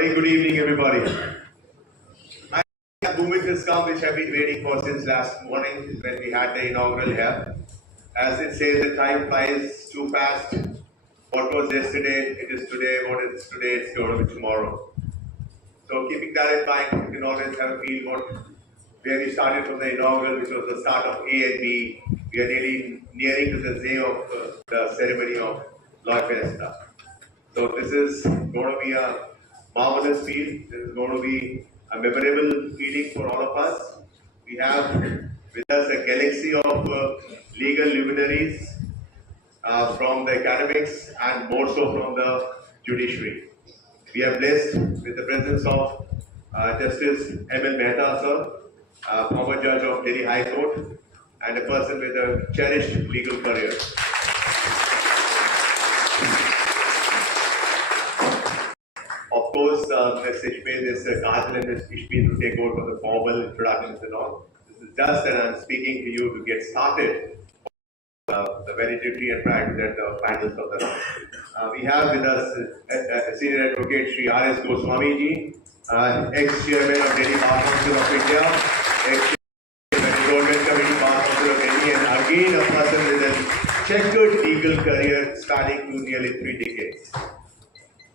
very good evening, everybody. The moment has come which I've been waiting for since last morning when we had the inaugural here. As it says, the time flies too fast. What was yesterday, it is today. What is today, it's going to be tomorrow. So keeping that in mind, you can always have a feel where we started from the inaugural, which was the start of A and B. We are nearing to the day of the ceremony of Loi Fiesta. So this is going to be a marvelous feel. This is going to be a memorable feeling for all of us. We have with us a galaxy of legal luminaries from the academics and more so from the judiciary. We are blessed with the presence of Justice M.L. Mehta, sir, former judge of Delhi High Court, and a person with a cherished legal career. Of course, Ms. Ishmael, this Kajal and Ms. Ishmael to take over for the formal introductions and all. This is just that I'm speaking to you to get started. The valedictory and prior to that, the finals of the round. We have with us Senior Advocate Sri R.S. Goswami Ji, ex-chairman of Delhi Bar Council of India, ex-chairman of the Government Committee Bar Council of Delhi, and again a person with a checkered legal career spanning to nearly 3 decades.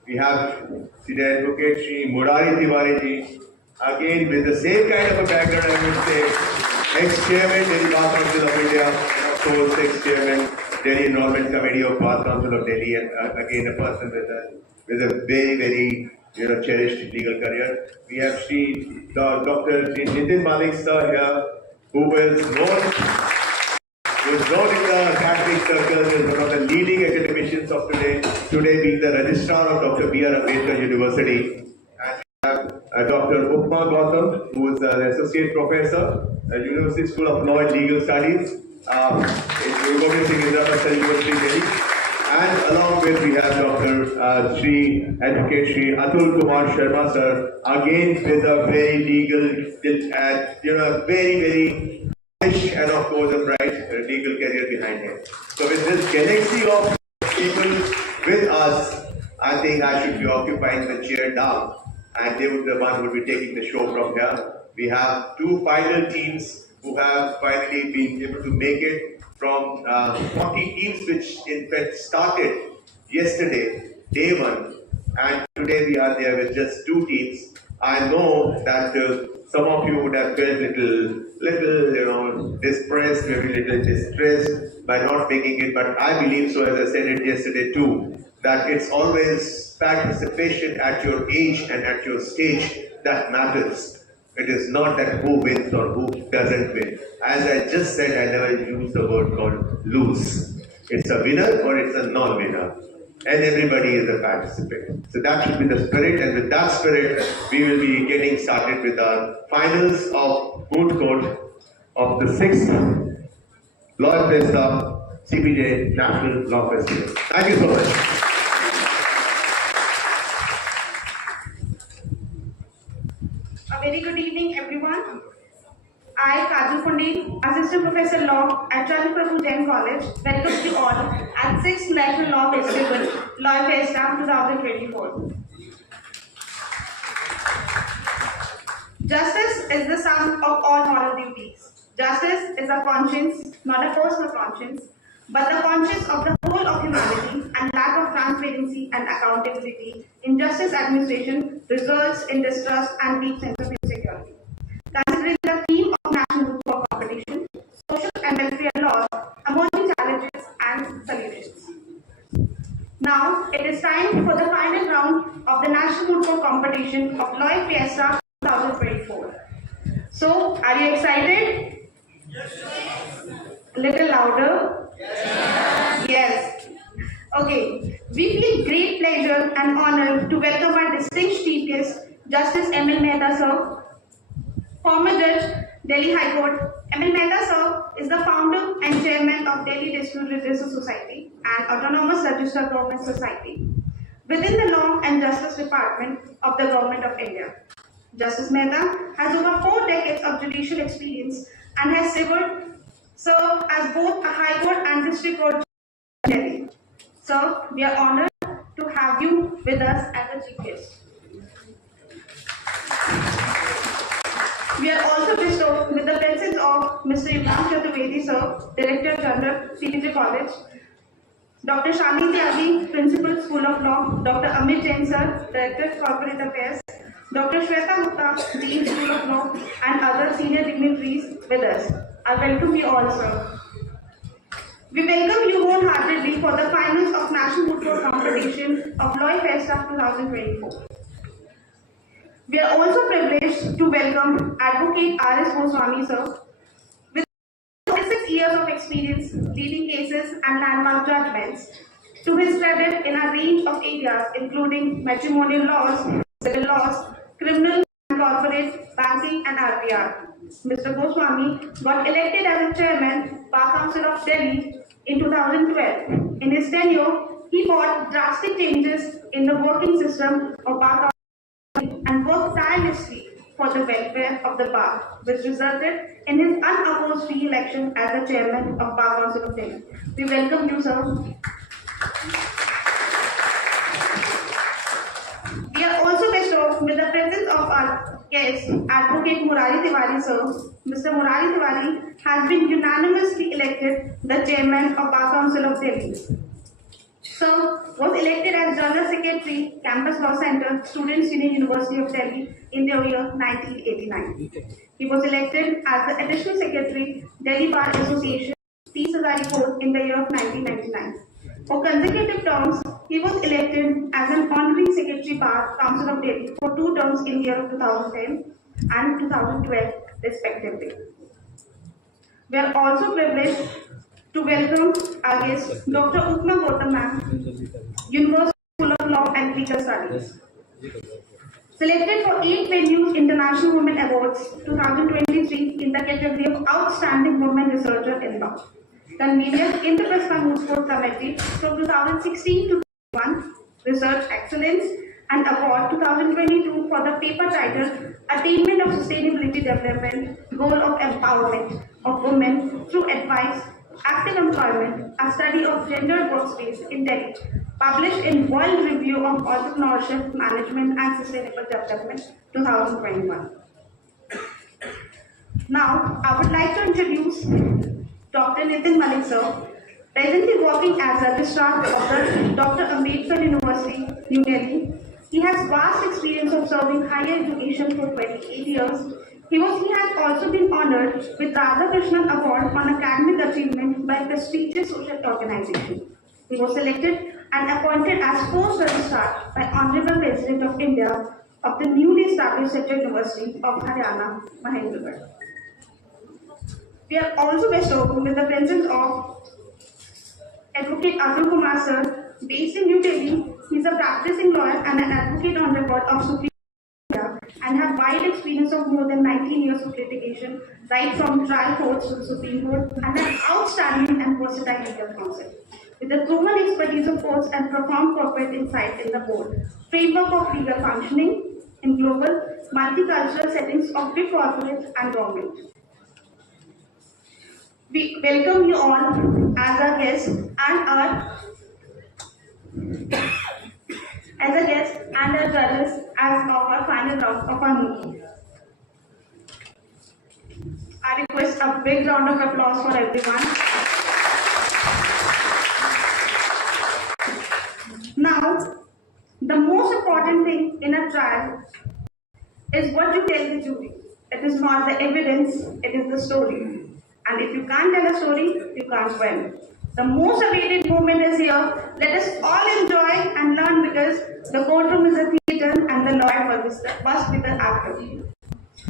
We have Senior Advocate Sri Murari Tiwari Ji, again with the same kind of a background, I would say, ex-chairman Delhi Bar Council of India, ex-chairman Delhi Enrollment Committee of Bar Council of Delhi, and again a person with a very, very cherished legal career. We have Dr. Nitin Malik sir here, who is known in the academic circles as one of the leading academicians of today being the registrar of Dr. B.A.Ll.B University. And we have Dr. Upma Gautam, who is an associate professor at University School of Law and Legal Studies in University Delhi. And along with we have Dr. Advocate Sri Atul Kumar Sharma sir, again with a very legal and very, very and of course a bright legal career behind him. So with this galaxy of people with us, I think I should be occupying the chair now, and they would the one who would be taking the show from here. We have 2 final teams who have finally been able to make it from 40 teams, which in fact started yesterday, day 1, and today we are there with just 2 teams. I know that some of you would have felt little, depressed, maybe little distressed by not making it. But I believe so, as I said it yesterday too, that it's always participation at your age and at your stage that matters. It is not that who wins or who doesn't win. As I just said, I never use the word called lose. It's a winner or it's a non-winner. And everybody is a participant. So that should be the spirit, and with that spirit, we will be getting started with our finals of moot court of the 6th Loi Fiesta CPJ National Law Festival. Thank you so much. A very good evening, everyone. I, Kajal Pandit, Assistant Professor Law at Chandraprabhu Jain College, welcome you all at 6th National Law Festival, Loi Fiesta 2024. Justice is the sum of all moral duties. Justice is a conscience, not a personal conscience, but the conscience of the whole of humanity, and lack of transparency and accountability in justice administration results in distrust and deep sense of insecurity. Considering the theme of National Moot Court Competition, social and welfare laws, emerging challenges and solutions. Now, it is time for the final round of the National Moot Court Competition of Loi Fiesta 2024. So, are you excited? Yes. A little louder? Yes. Okay. We feel great pleasure and honor to welcome our distinguished chief guest, Justice M.L. Mehta, sir. Former Judge, Delhi High Court. M.L. Mehta sir is the founder and chairman of Delhi Dispute Redressal Society and Autonomous Registered Government Society within the Law and Justice Department of the Government of India. Justice Mehta has over 4 decades of judicial experience and has served as both a High Court and District Court judge in Delhi. Sir, we are honored to have you with us as a chief guest. We are also bestowed with the presence of Mr. Upma Gautam Adv, sir, Director General, CPJ College, Dr. Shaniti Adi, Principal, School of Law, Dr. Amit Jain, sir, Director, Corporate Affairs, Dr. Shweta Gupta, Dean, School of Law, and other senior dignitaries with us. I welcome you all, sir. We welcome you wholeheartedly for the finals of National Moot Court Competition of Loi Fiesta 2024. We are also privileged to welcome Advocate R.S. Goswami, sir, with 26 years of experience leading cases and landmark judgments. To his credit in a range of areas including matrimonial laws, civil laws, criminal and corporate, banking and RPR. Mr. Goswami got elected as a chairman, Bar Council of Delhi in 2012. In his tenure, he brought drastic changes in the working system of Bar Council and worked tirelessly for the welfare of the bar, which resulted in his unopposed re-election as the chairman of Bar Council of Delhi. We welcome you, sir. We are also bestowed with the presence of our guest, Advocate Murari Tiwari, sir. Mr. Murari Tiwari has been unanimously elected the chairman of Bar Council of Delhi. Sir was elected as General Secretary, Campus Law Center, Students Union University of Delhi in the year 1989. He was elected as the Additional Secretary, Delhi Bar Association, Peace Society Court in the year of 1999. For consecutive terms, he was elected as an Honorary Secretary Bar Council of Delhi for 2 terms in the year of 2010 and 2012 respectively. We are also privileged to welcome our guest, Dr. Upma Gautam Adv, University School of Law and Legal Studies. Selected for 8 venues International Women Awards 2023 in the category of Outstanding Women Researcher in Law. Convenient Intrapresta Moot Court Committee from 2016 to 2021, Research Excellence and Award 2022 for the paper titled Attainment of Sustainability Development, Goal of Empowerment of Women Through Advice, Active Employment, a Study of Gendered Workspace in Delhi, published in World Review of Entrepreneurship, Management and Sustainable Development 2021. Now, I would like to introduce Dr. Nitin Malik, sir, presently working as a registrar of the Dr. Ambedkar University, New Delhi. He has vast experience of serving higher education for 28 years. He has also been honored with Radhakrishnan Award on academic achievement by a prestigious social organization. He was selected and appointed as Post Registrar by Honorable President of India of the newly established Central University of Haryana, Mahendragarh. We are also bestowed with the presence of Advocate Amit Kumar, sir, based in New Delhi. He is a practicing lawyer and an advocate on record of Supreme Court and have wide experience of more than 19 years of litigation, right from trial courts to the Supreme Court, and an outstanding and versatile legal counsel. With the proven expertise of courts and profound corporate insight in the board, framework of legal functioning in global, multicultural settings of big corporates and government. We welcome you all as our guests and our judges as of our final round of our meeting. I request a big round of applause for everyone. Now, the most important thing in a trial is what you tell the jury. It is not the evidence, it is the story. And if you can't tell a story, you can't win. The most awaited moment is here. Let us all enjoy and learn because the courtroom is a theater and the lawyer must be the actor.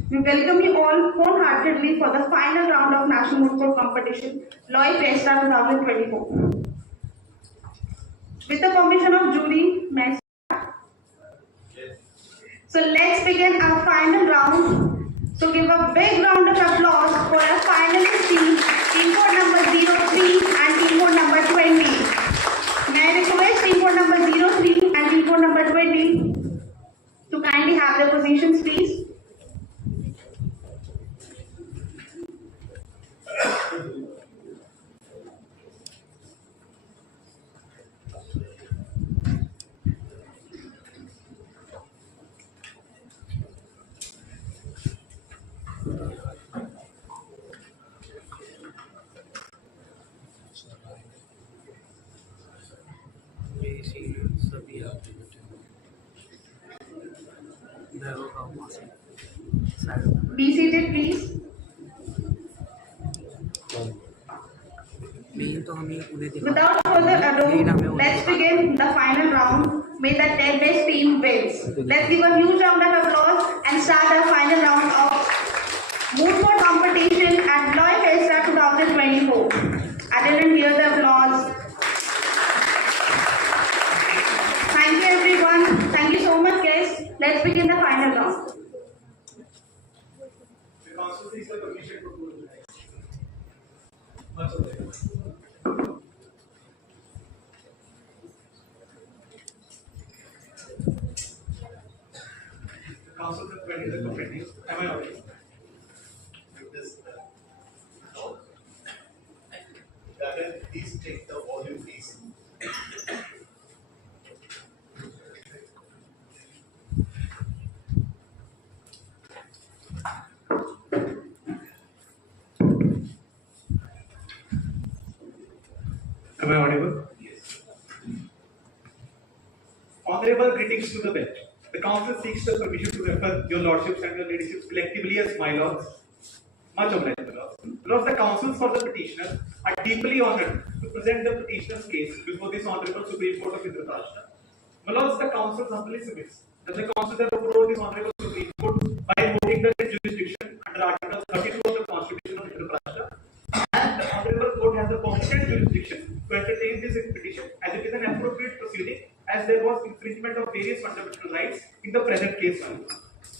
We welcome you all wholeheartedly for the final round of National Moot Court Competition, Loi Fiesta 2024. With the permission of jury, may I start? Yes. So let's begin our final round. So give a big round of applause for our finalist team, team code number 03 and team code number 20. May I request team code number 03 and team code number 20 to kindly have their positions, please. Be seated, please. Without further ado, let's begin the final round. May the best team wins. Let's give a huge round of applause and start our final round of mood board competition at Loi Fiesta 2024. I didn't hear the applause. Thank you, everyone. Thank you so much, guys. Let's begin the final round. Council the committee. Am I audible? Please take the volume, please. Am I audible? Yes. Honorable greetings to the bench. The council seeks the permission to refer your lordships and your ladyships collectively as my lords. Much obliged, my lords. Lords, the counsels for the petitioner are deeply honored to present the petitioner's case before this Honorable Supreme Court of Andhra Pradesh. My lords, the council humbly submits that the council have approved this Honorable Supreme Court by invoking the jurisdiction under Article 32 of the Constitution of Andhra Pradesh, and the Honorable Court has the competent jurisdiction to entertain this petition as it is an appropriate proceeding as there was infringement of various fundamental rights in the present case.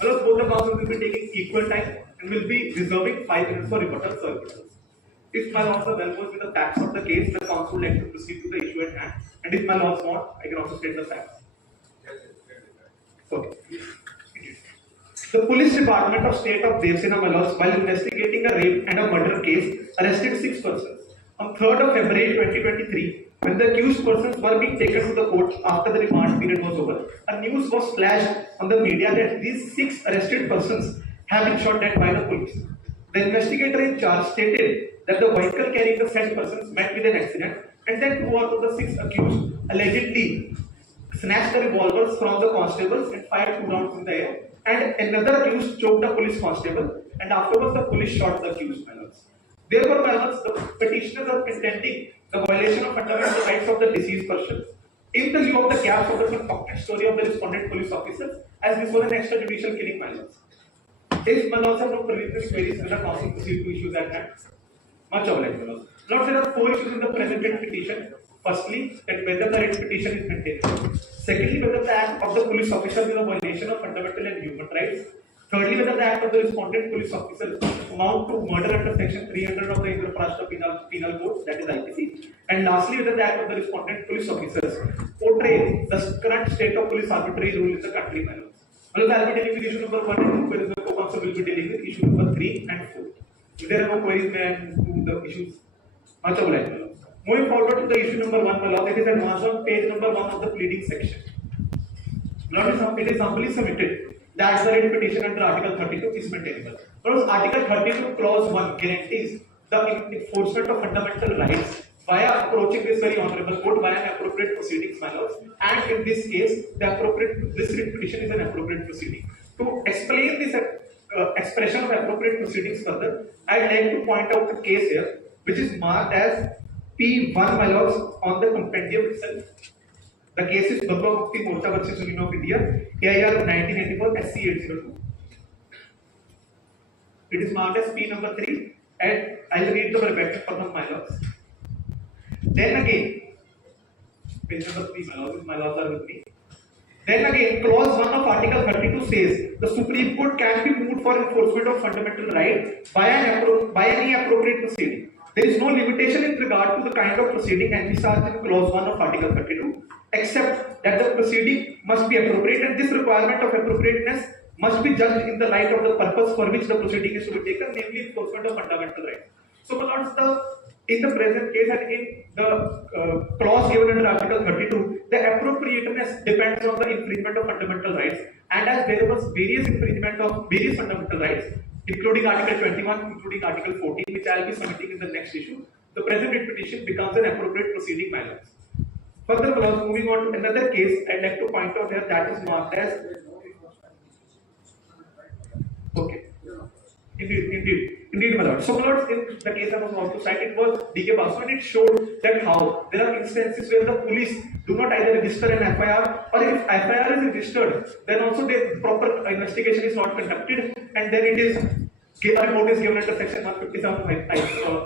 Both the councils will be taking equal time and will be reserving 5 minutes for rebuttals. If my lords are well versed with the facts of the case, the council would like to proceed to the issue at hand. And if my lords want, I can also state the facts. Okay. The police department of state of Devsena, my lords, while investigating a rape and a murder case, arrested 6 persons. On 3rd of February 2023, when the accused persons were being taken to the court after the remand period was over, a news was flashed on the media that these 6 arrested persons have been shot dead by the police. The investigator in charge stated that the vehicle carrying the said persons met with an accident, and then 2 out of the 6 accused allegedly snatched the revolvers from the constables and fired 2 rounds in the air, and another accused choked a police constable, and afterwards the police shot the accused. Therefore, the petitioners are contending the violation of fundamental rights of the deceased persons in the view of the gaps of the concocted story of the respondent police officers, as this was an extrajudicial killing. If my lords have no preliminary queries, then the council proceed to issues at hand. Much obliged, my lords. Lords, there are 4 issues in the present petition. Firstly, that whether the writ petition is maintained. Secondly, whether the act of the police officer is a violation of fundamental and human rights. Thirdly, whether the act of the respondent police officer amount to murder under section 300 of the Andhra Pradesh Penal Code, that is IPC. And lastly, whether the act of the respondent police officers portray the current state of police arbitrary rule in the country. Well, I will be dealing with issue number 1 and 2, whereas the co-counsel will be dealing with issue number 3 and 4. If there are no queries, may I move the issues? Much obliged. Moving forward to the issue number 1, my lord, it is advanced on page number 1 of the pleading section. Lord, it is humbly submitted that the writ petition under Article 32 is maintainable. Because Article 32 Clause 1 guarantees the enforcement of fundamental rights via approaching this very honorable court via an appropriate proceedings, my lords. And in this case, this writ petition is an appropriate proceeding. To explain this expression of appropriate proceedings further, I would like to point out the case here, which is marked as P1, my lords, on the compendium itself. The case is Mehta versus Union of India, AIR 1984 SC 802. It is marked as P number 3, and I will read the verbatim for the my lords. Then again, page number 3, my lords are with me. Then again, clause 1 of Article 32 says the Supreme Court can be moved for enforcement of fundamental right by any appropriate proceeding. There is no limitation in regard to the kind of proceeding envisaged in clause 1 of Article 32, except that the proceeding must be appropriate, and this requirement of appropriateness must be judged in the light of the purpose for which the proceeding is to be taken, namely enforcement of fundamental rights. So, in the present case and in the clause given under Article 32, the appropriateness depends on the infringement of fundamental rights, and as there was various infringement of various fundamental rights, including Article 21, including Article 14, which I will be submitting in the next issue, the present petition becomes an appropriate proceeding matter. Further, moving on to another case, I'd like to point out here that is marked as okay. Indeed, my lord. So, my lord, in the case I was about to cite, it was Ggsipu, and it showed that how there are instances where the police do not either register an FIR, or if FIR is registered, then also the proper investigation is not conducted, and then it is a report is given under section 157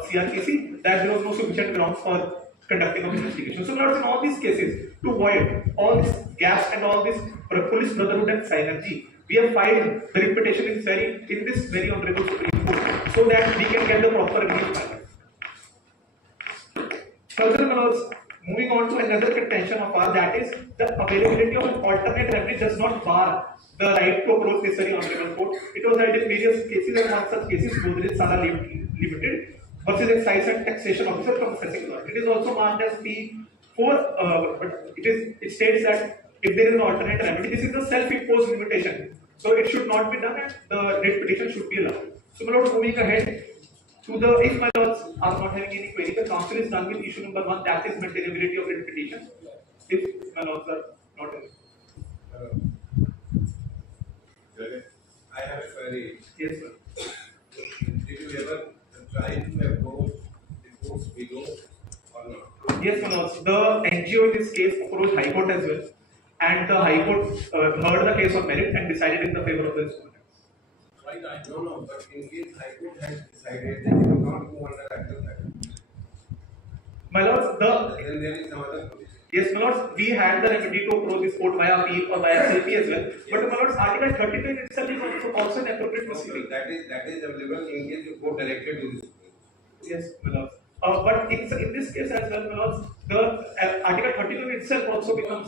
CRPC that there was no sufficient grounds for conducting of investigation. So, in all these cases, to avoid all these gaps and all this police brotherhood and synergy, we have filed the repetition in this very honorable Supreme Court so that we can get the proper relief. Further, moving on to another contention of ours, that is the availability of an alternate remedy does not bar the right to approach this very honorable court. It was held in various cases, and one such cases, Godrej Sala Limited versus Excise and Taxation Officer from Assessing Authority. It is also marked as P4, but it states that if there is an alternate remedy, this is a self-imposed limitation. So it should not be done, and the writ petition should be allowed. So, my lords, moving ahead to the, if my lords are not having any query, the council is done with issue number 1, that is maintainability of writ petition. If my lords are not having. I have a query. Yes, sir. Did you ever try to approach the courts below or not? Yes, my lords. The NGO in this case approached High Court as well, and the High Court heard the case on merit and decided in the favor of the respondents. Right, I don't know, but in case High Court has decided that you cannot go under Article 30, My lords, then there is some other position. yes, my lords, we had the remedy to approach this court via appeal or via SLP as well. But my lords, Article 32 in itself is also an appropriate proceeding. That is available in case you go directly to this court. Yes, my lords. But in this case as well, my lords, the Article 32 itself also becomes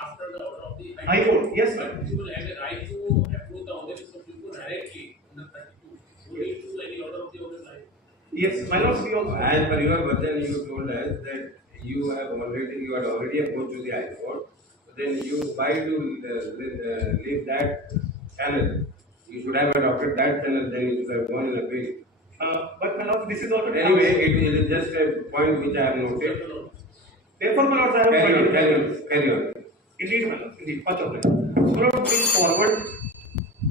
After the order of the High Court. Yes, sir. people have a right to approve the order of people directly under 32. You need to any order of the order right. Yes, my lords, we also. As per your version, you told us that you had already approached to the High Court. Then why to leave that channel? You should have adopted that channel. Then you should have gone in appeal. But my lords, this is also. Anyway, it is just a point which I have noted. Therefore, my lords, I have Carry on. Indeed, my lords, indeed, much of it. So, now moving forward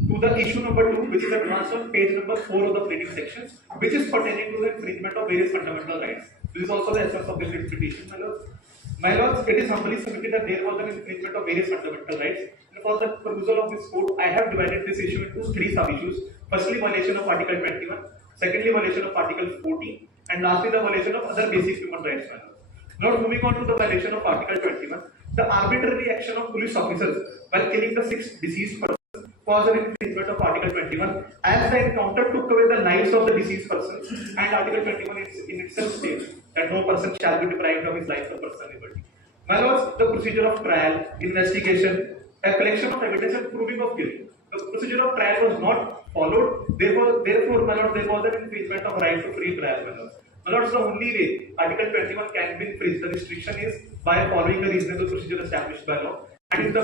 to the issue number 2, which is advanced on page number 4 of the pleading section, which is pertaining to the infringement of various fundamental rights. This is also the essence of this petition, my lords. My lords, it is humbly submitted that there was an infringement of various fundamental rights. And for the perusal of this court, I have divided this issue into 3 sub-issues. Firstly, violation of Article 21. Secondly, violation of Article 14. And lastly, the violation of other basic human rights, my lords. Now, moving on to the violation of Article 21, the arbitrary action of police officers while killing the 6 deceased persons was an infringement of Article 21, as the encounter took away the lives of the deceased persons, and Article 21 in itself states that no person shall be deprived of his life or personal liberty. My lords, the procedure of trial, investigation, a collection of evidence and proving of guilt. The procedure of trial was not followed. Therefore, my lords, there was an infringement of right to free trial, my lords. My lords, the only way Article 21 can be infringed, the restriction is by following the reasonable procedure established by law. And in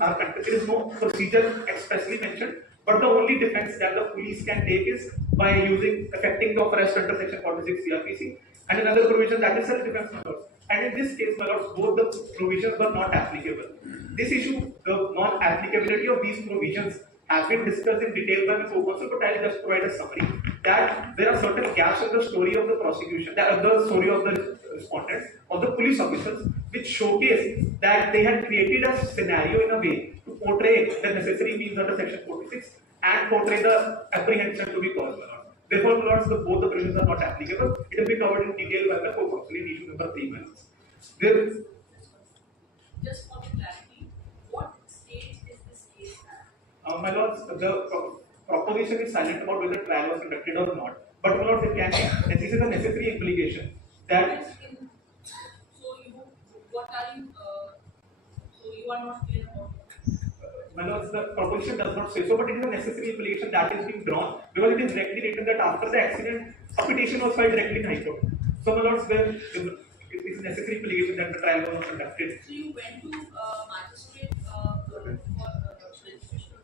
our country, there is no procedure expressly mentioned, but the only defense that the police can take is by effecting the arrest under Section 46 CRPC, and another provision that is self-defense, my lords. And in this case, my lords, both the provisions were not applicable. This issue, the non-applicability of these provisions, has been discussed in detail by the co-counsel, but I'll just provide a summary that there are certain gaps in the story of the prosecution, the story of the respondents, of the police officers, which showcase that they had created a scenario in a way to portray the necessary means under Section 46 and portray the apprehension to be caused. Therefore, lords, both the provisions are not applicable. It will be covered in detail by the co-counsel in issue number 3. Just for clarity, what stage is this case at? My lords, the proposition is silent about whether trial was conducted or not. But my lords, it can be. This is a necessary implication that. So you are not clear about it? My lords, the proposition does not say so, but it is a necessary implication that is being drawn because it is directly written that after the accident, a petition was filed directly in High Court. So, my lords, it is a necessary implication that the trial was not conducted. So you went to magistrate for registration of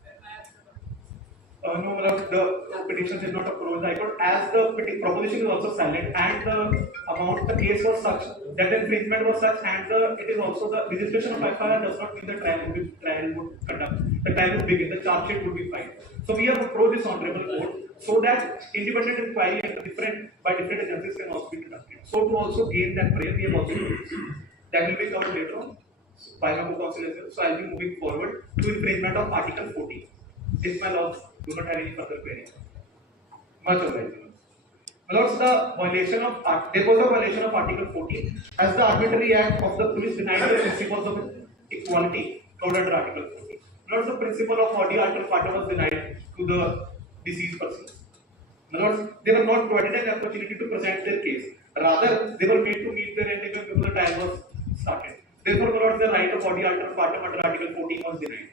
FIR? No, my lords, the petition did not approach the High Court as the proposition is also silent and the case was such that the infringement was such, and it is also the registration of FIR does not mean the trial would conduct. The trial would begin, the charge sheet would be filed. So we have approached this honorable court so that independent inquiry and by different agencies can also be conducted. So to also gain that prayer, we have also that will be covered later on by my counsel as well. So I'll be moving forward to infringement of Article 14. If my lords do not have any further query. Much obliged. My lords, there was a violation of Article 14 as the Arbitrary Act of the Police denied the principles of equality covered under Article 14. My lords, the principle of body alter partem was denied to the deceased persons. My lords, they were not provided an opportunity to present their case. Rather, they were made to meet their end even before the trial was started. Therefore, my lords, the right of body alter partem under Article 14 was denied.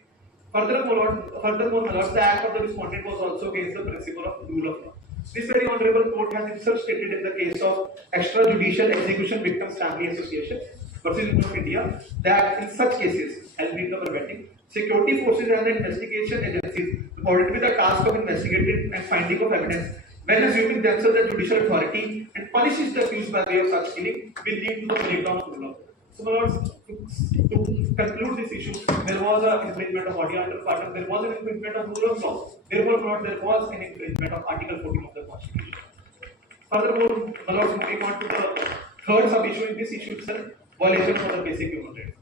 Furthermore, my lords, the act of the respondent was also against the principle of rule of law. This very honorable court has itself stated in the case of Extrajudicial Execution Victims Family Association versus Union of India that in such cases, as we cover vetting, security forces and the investigation agencies reported with the task of investigating and finding of evidence when assuming themselves the judicial authority and punishes the accused by way of such killing will lead to the breakdown of rule of law. So, my lords, to conclude this issue, there was an infringement of body alter partem, there was an infringement of rule of law. Therefore, there was an infringement of Article 14 of the Constitution. Furthermore, my lords, moving on to the third sub-issue in this issue itself, violation of the basic human rights.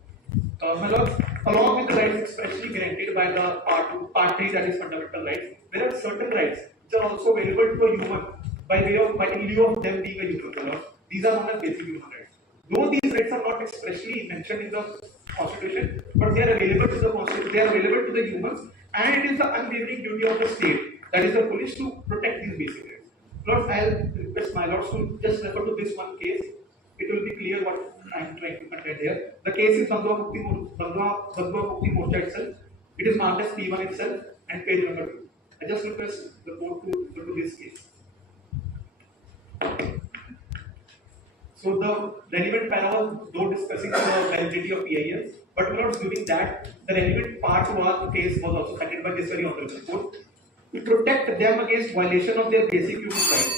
My lords, along with the rights expressly granted by the Part 3, that is fundamental rights, there are certain rights which are also available to a human by lieu of them being a human. My lords, these are known as basic human rights. Though these rights are not expressly mentioned in the Constitution, but they are available to the Constitution, they are available to the humans, and it is the unwavering duty of the state, that is the police, to protect these basic rights. Lords, I'll request my lords to just refer to this one case. It will be clear what I'm trying to convey here. The case is Bandhwa Mukti Morcha itself. It is marked as P1 itself and page number 2. I just request the court to refer to this case. So the relevant para was though discussing the validity of PILs, but not during that, the relevant part of the case was also cited by this very honorable court to protect them against violation of their basic human rights,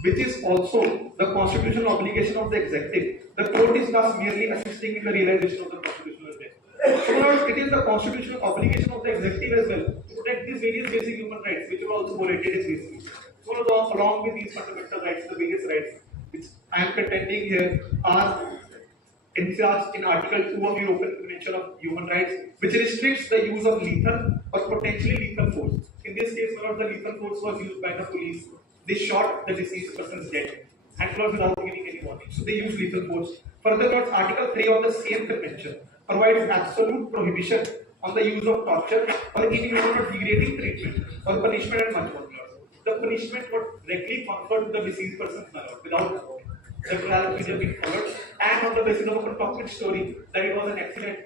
which is also the constitutional obligation of the executive. The court is thus merely assisting in the realization of the constitutional right. So it is the constitutional obligation of the executive as well to protect these various basic human rights, which were also violated in this case. So along with these fundamental rights, the various rights which I am contending here are envisaged in Article 2 of the Open Convention of Human Rights, which restricts the use of lethal or potentially lethal force. In this case, the lethal force was used by the police. They shot the deceased person's dead and without giving any warning. So they used lethal force. Further, Article 3 of the same convention provides absolute prohibition on the use of torture or inhuman or degrading treatment or punishment and much more. The punishment was directly conferred to the deceased person's without the trial being followed, and on the basis of a concocted story that it was an accident.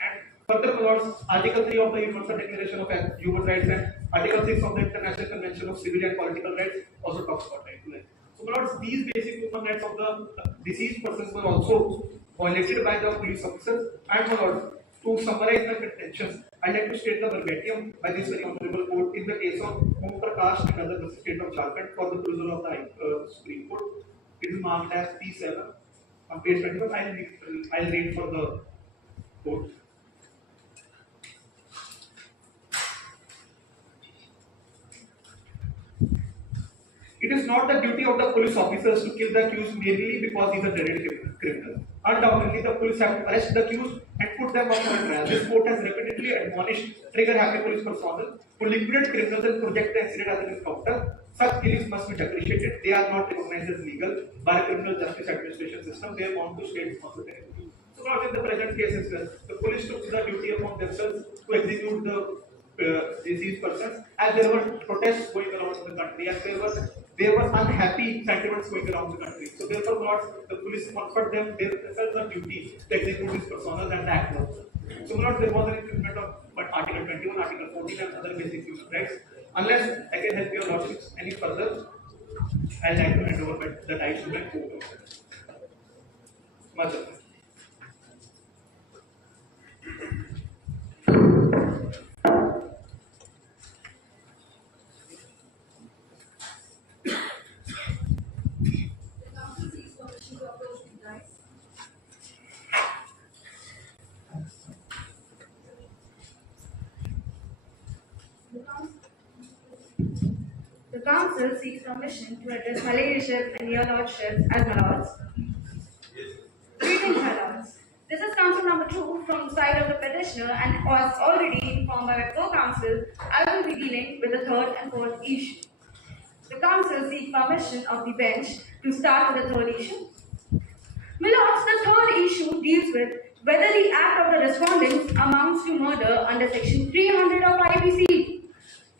And furthermore, Article 3 of the Universal Declaration of Human Rights and Article 6 of the International Convention of Civil and Political Rights also talks about right to life. So, lords, these basic human rights of the deceased persons were also violated by the police officers. And, lords, to summarize the contentions, I would like to state the verbatim by this very honorable court in the case of Om Prakash and other the state of Jharkhand for the perusal of the Supreme Court. It is marked as P7 on page 21. I'll read for the court. It is not the duty of the police officers to kill the accused merely because he is a dreaded criminal. Undoubtedly, the police have to arrest the accused and put them up on trial. This court has repeatedly admonished trigger-happy police personnel to liquidate criminals and project the incident as an encounter. Such killings must be deprecated. They are not recognized as legal by the criminal justice administration system. They are bound to state responsibility. So, not in the present case as well. The police took the duty upon themselves to execute the deceased persons, as there were protests going around in the country, as there were unhappy sentiments going around the country. So therefore, not the police conferred them the duty to execute these personas and act laws. So not there was an infringement of Article 21, Article 14, and other basic human rights. Unless I can help your lordships any further, I'd like to hand over the time to my co-author. Much of it. council seeks permission to address my ladyship and your lordships as my lords. Greetings, my lords. This is council number 2 from the side of the petitioner, and as already informed by my co-counsel, I will be dealing with the third and fourth issue. The council seeks permission of the bench to start with the third issue. My lords, the third issue deals with whether the act of the respondents amounts to murder under section 300 of IPC.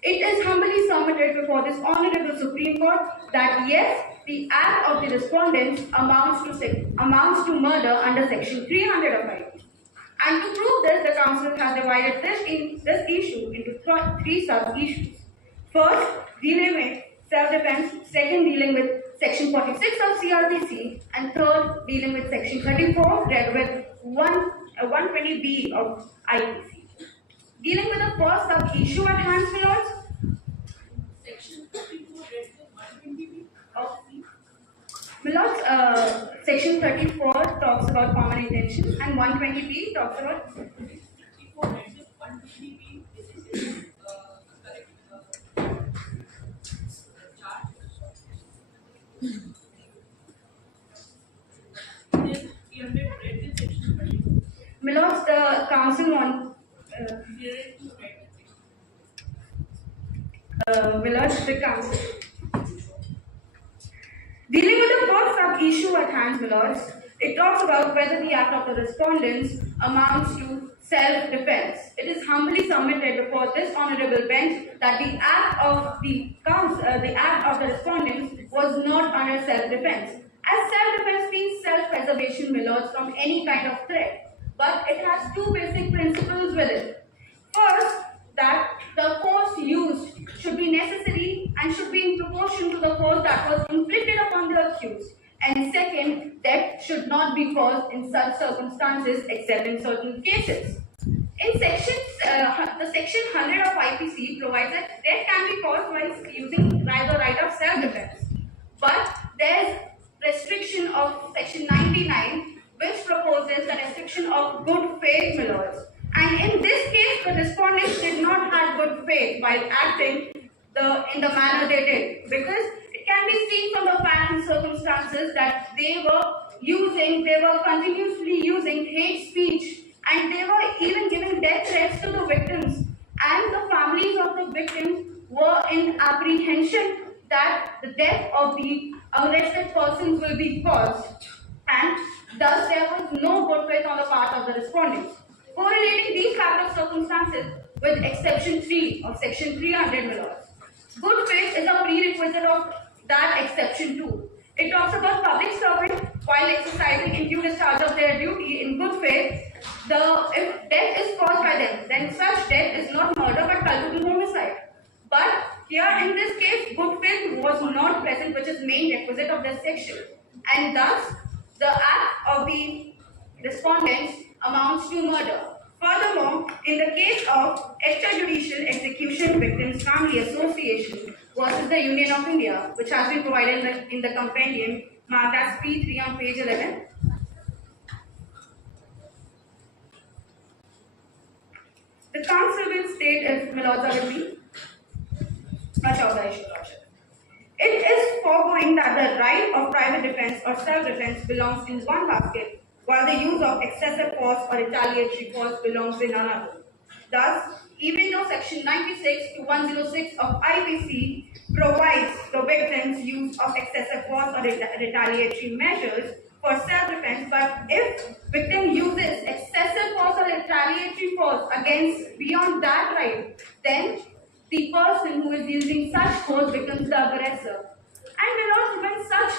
It is humbly submitted before this Honorable Supreme Court that yes, the act of the respondents amounts to murder under section 300 of IPC. And to prove this, the council has divided this issue into three sub-issues. First, dealing with self-defense. Second, dealing with section 46 of CRPC. And third, dealing with section 34, read with 120B of IPC. Dealing with the first sub-issue at hand, my lords. Section 34 read with 120B. My lords, section 34 talks about common intention and 120B talks about 34 read with 120B. This is correct chart. Then 300 read with section 34. my lords, the council want Here to read with my lords, the council. Dealing with the first sub-issue at hand, my lords, it talks about whether the act of the respondents amounts to self-defense. It is humbly submitted before this honorable bench that the act of the respondents was not under self-defense. As self-defense means self-preservation, my lords, from any kind of threat. But it has two basic principles with it. First, that the force used should be necessary and should be in proportion to the force that was inflicted upon the accused. And second, death should not be caused in such circumstances except in certain cases. In the section 100 of IPC provides that death can be caused while using the right of self-defense. But there's restriction of section 99, which proposes the restriction of good faith, my lords. And in this case, the respondents did not have good faith while acting in the manner they did, because it can be seen from the facts and circumstances that they were continuously using hate speech, and they were even giving death threats to the victims, and the families of the victims were in apprehension that the death of the arrested persons will be caused, and thus there was no good faith on the part of the respondents. Correlating these facts of circumstances with exception 3 of section 300, my lords. Good faith is a prerequisite of that exception 2. It talks about public servant while exercising in due discharge of their duty in good faith. If death is caused by them, then such death is not murder but culpable homicide. But here in this case, good faith was not present, which is main requisite of this section, and thus the act of the respondents amounts to murder. Furthermore, in the case of Extrajudicial Execution Victims Family Association versus the Union of India, which has been provided in the compendium marked as P3 on page 11, the council will state, if my lords are with me, much of the issue, lordship. It is foregoing that the right of private defense or self-defense belongs in one basket, while the use of excessive force or retaliatory force belongs in another. Thus, even though section 96 to 106 of IPC provides the victim's use of excessive force or retaliatory measures for self-defense, but if victim uses excessive force or retaliatory force against beyond that right, then the person who is using such force becomes the aggressor. And also when such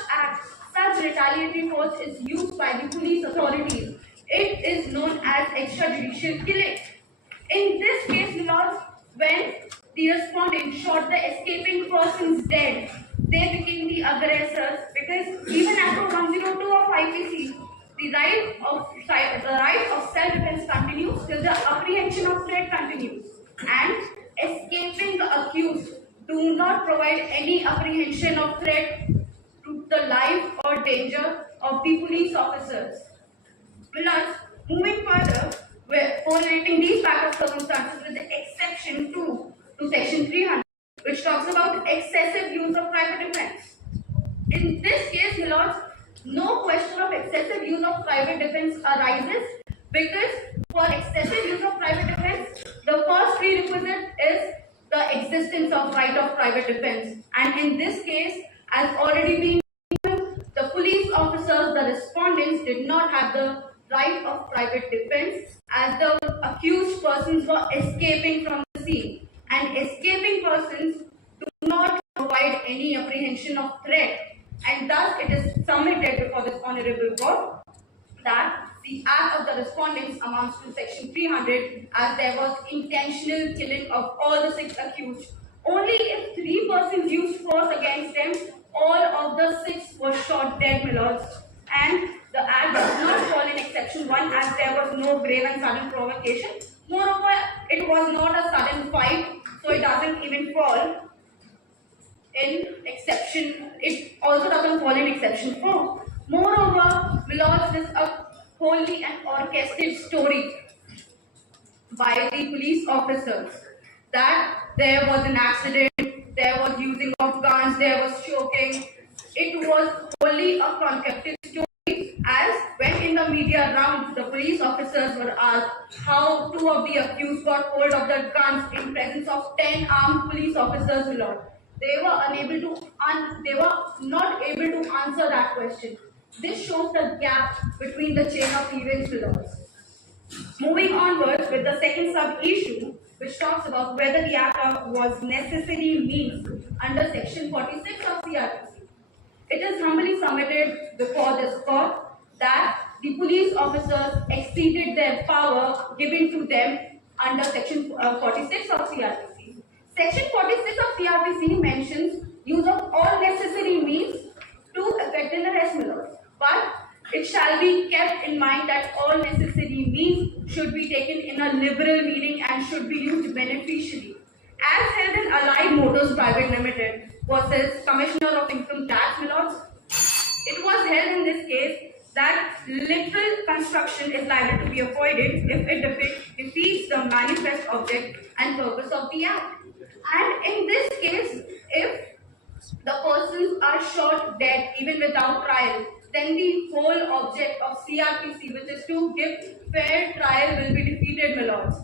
retaliatory force is used by the police authorities, it is known as extrajudicial killing. In this case, lords, when the respondent shot the escaping persons dead, they became the aggressors, because even after 102 of IPC, the right of self-defense continues till the apprehension of threat continues, and escaping the accused do not provide any apprehension of threat to the life or danger of the police officers. Plus, moving further, we're correlating these facts of circumstances with the exception 2 to section 300. which talks about excessive use of private defense. In this case, my lords, no question of excessive use of private defense arises because for excessive use of private defense, the first prerequisite is the existence of right of private defense. And in this case, as already been given, the police officers, the respondents did not have the right of private defense as the accused persons were escaping from the scene. And escaping persons do not provide any apprehension of threat, and thus it is submitted before this honorable court that the act of the respondents amounts to section 300 as there was intentional killing of all the 6 accused. Only if 3 persons used force against them, all of the 6 were shot dead, my lords. And the act does not fall in exception 1 as there was no grave and sudden provocation. Moreover, it was not a sudden fight, so it doesn't even fall in exception. It also doesn't fall in exception 4. Moreover, my lords, this is a wholly and orchestrated story by the police officers that there was an accident, there was using of guns, there was choking. It was wholly a concocted story, as when in the media round the police officers were asked how 2 of the accused got hold of the guns in presence of 10 armed police officers, my lord. They were not able to answer that question. This shows the gap between the chain of events, my lords. Moving onwards with the second sub-issue, which talks about whether the act was necessary means under section 46 of CRPC. It is humbly submitted before this court that the police officers exceeded their power given to them under section 46 of CRPC. Section 46 of CRPC mentions use of all necessary means to effect an arrest, my lords. But it shall be kept in mind that all necessary means should be taken in a liberal meaning and should be used beneficially. As held in Allied Motors Private Limited versus Commissioner of Income Tax, my lords, it was held in this case that literal construction is liable to be avoided if it defeats the manifest object and purpose of the act. And in this case, if the persons are shot dead even without trial, then the whole object of CRPC, which is to give fair trial, will be defeated, my lords.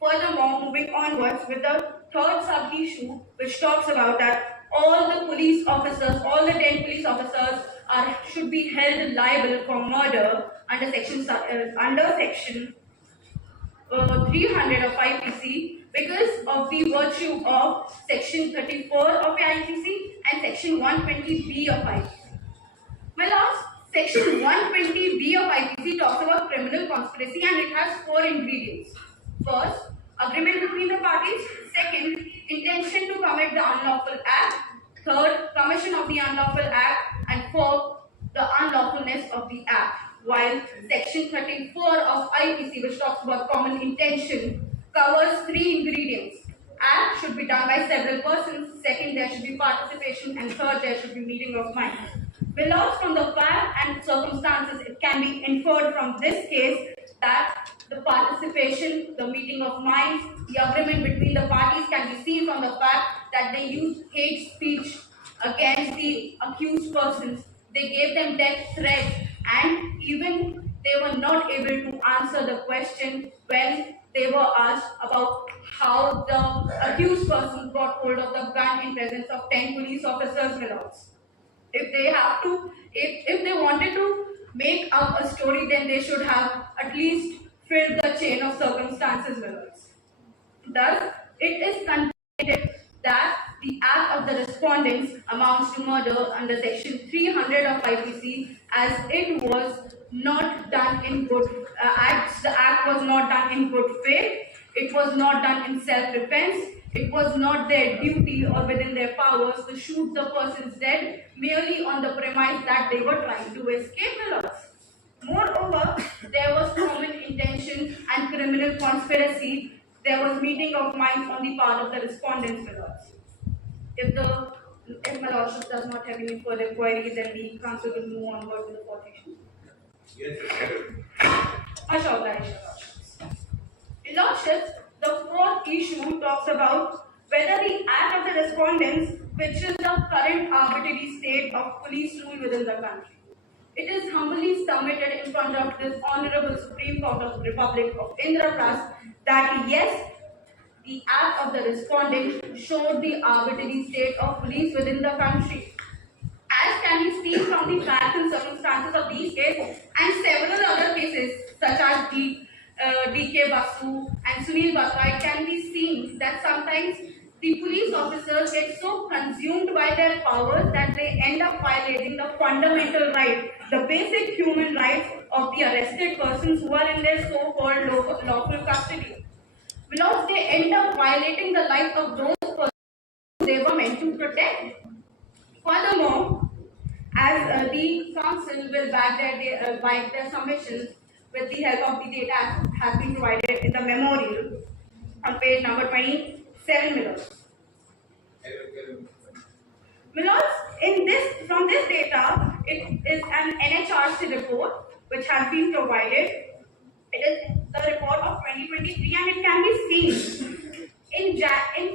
Furthermore, moving onwards with the third sub-issue, which talks about that all the police officers, all the 10 police officers should be held liable for murder under section 300 of IPC because of the virtue of section 34 of IPC and section 120B of IPC. My lords, section 120B of IPC talks about criminal conspiracy and it has 4 ingredients. First, agreement between the parties. Second, intention to commit the unlawful act. Third, commission of the unlawful act. And fourth, the unlawfulness of the act. While section 34 of IPC, which talks about common intention, covers 3 ingredients. Act should be done by several persons. Second, there should be participation. And third, there should be meeting of minds. Below, from the fact and circumstances, it can be inferred from this case that the participation, the meeting of minds, the agreement between the parties can be seen from the fact that they used hate speech against the accused persons. They gave them death threats and even they were not able to answer the question when they were asked about how the accused person got hold of the gun in presence of 10 police officers, my lords. If they wanted to make up a story, then they should have at least filled the chain of circumstances, my lords. Thus, it is concluded that the act of the respondents amounts to murder under section 300 of IPC as it was not done in good the act was not done in good faith, it was not done in self-defense, it was not their duty or within their powers to shoot the persons dead merely on the premise that they were trying to escape the laws. Moreover, there was common intention and criminal conspiracy. There was meeting of minds on the part of the respondents, my lords. If my lordship does not have any further queries, then the council will move onward to the fourth issue. Yes, Ashoka, lordships. Lordships, the fourth issue talks about whether the act of the respondents, which is the current arbitrary state of police rule within the country. It is humbly submitted in front of this Honorable Supreme Court of the Republic of Indraprasth that yes, the act of the respondent showed the arbitrary state of police within the country. As can be seen from the facts and circumstances of these cases and several other cases such as D.K. Basu and Sunil Batra, it can be seen that sometimes the police officers get so consumed by their powers that they end up violating the fundamental right, the basic human rights of the arrested persons who are in their so-called lawful custody. Because they end up violating the life of those persons they were meant to protect. Furthermore, as the council will back their submissions with the help of the data has been provided in the memorial on page number 27, Milos. From this data, it is an NHRC report which has been provided. It is the report of 2023 and it can be seen in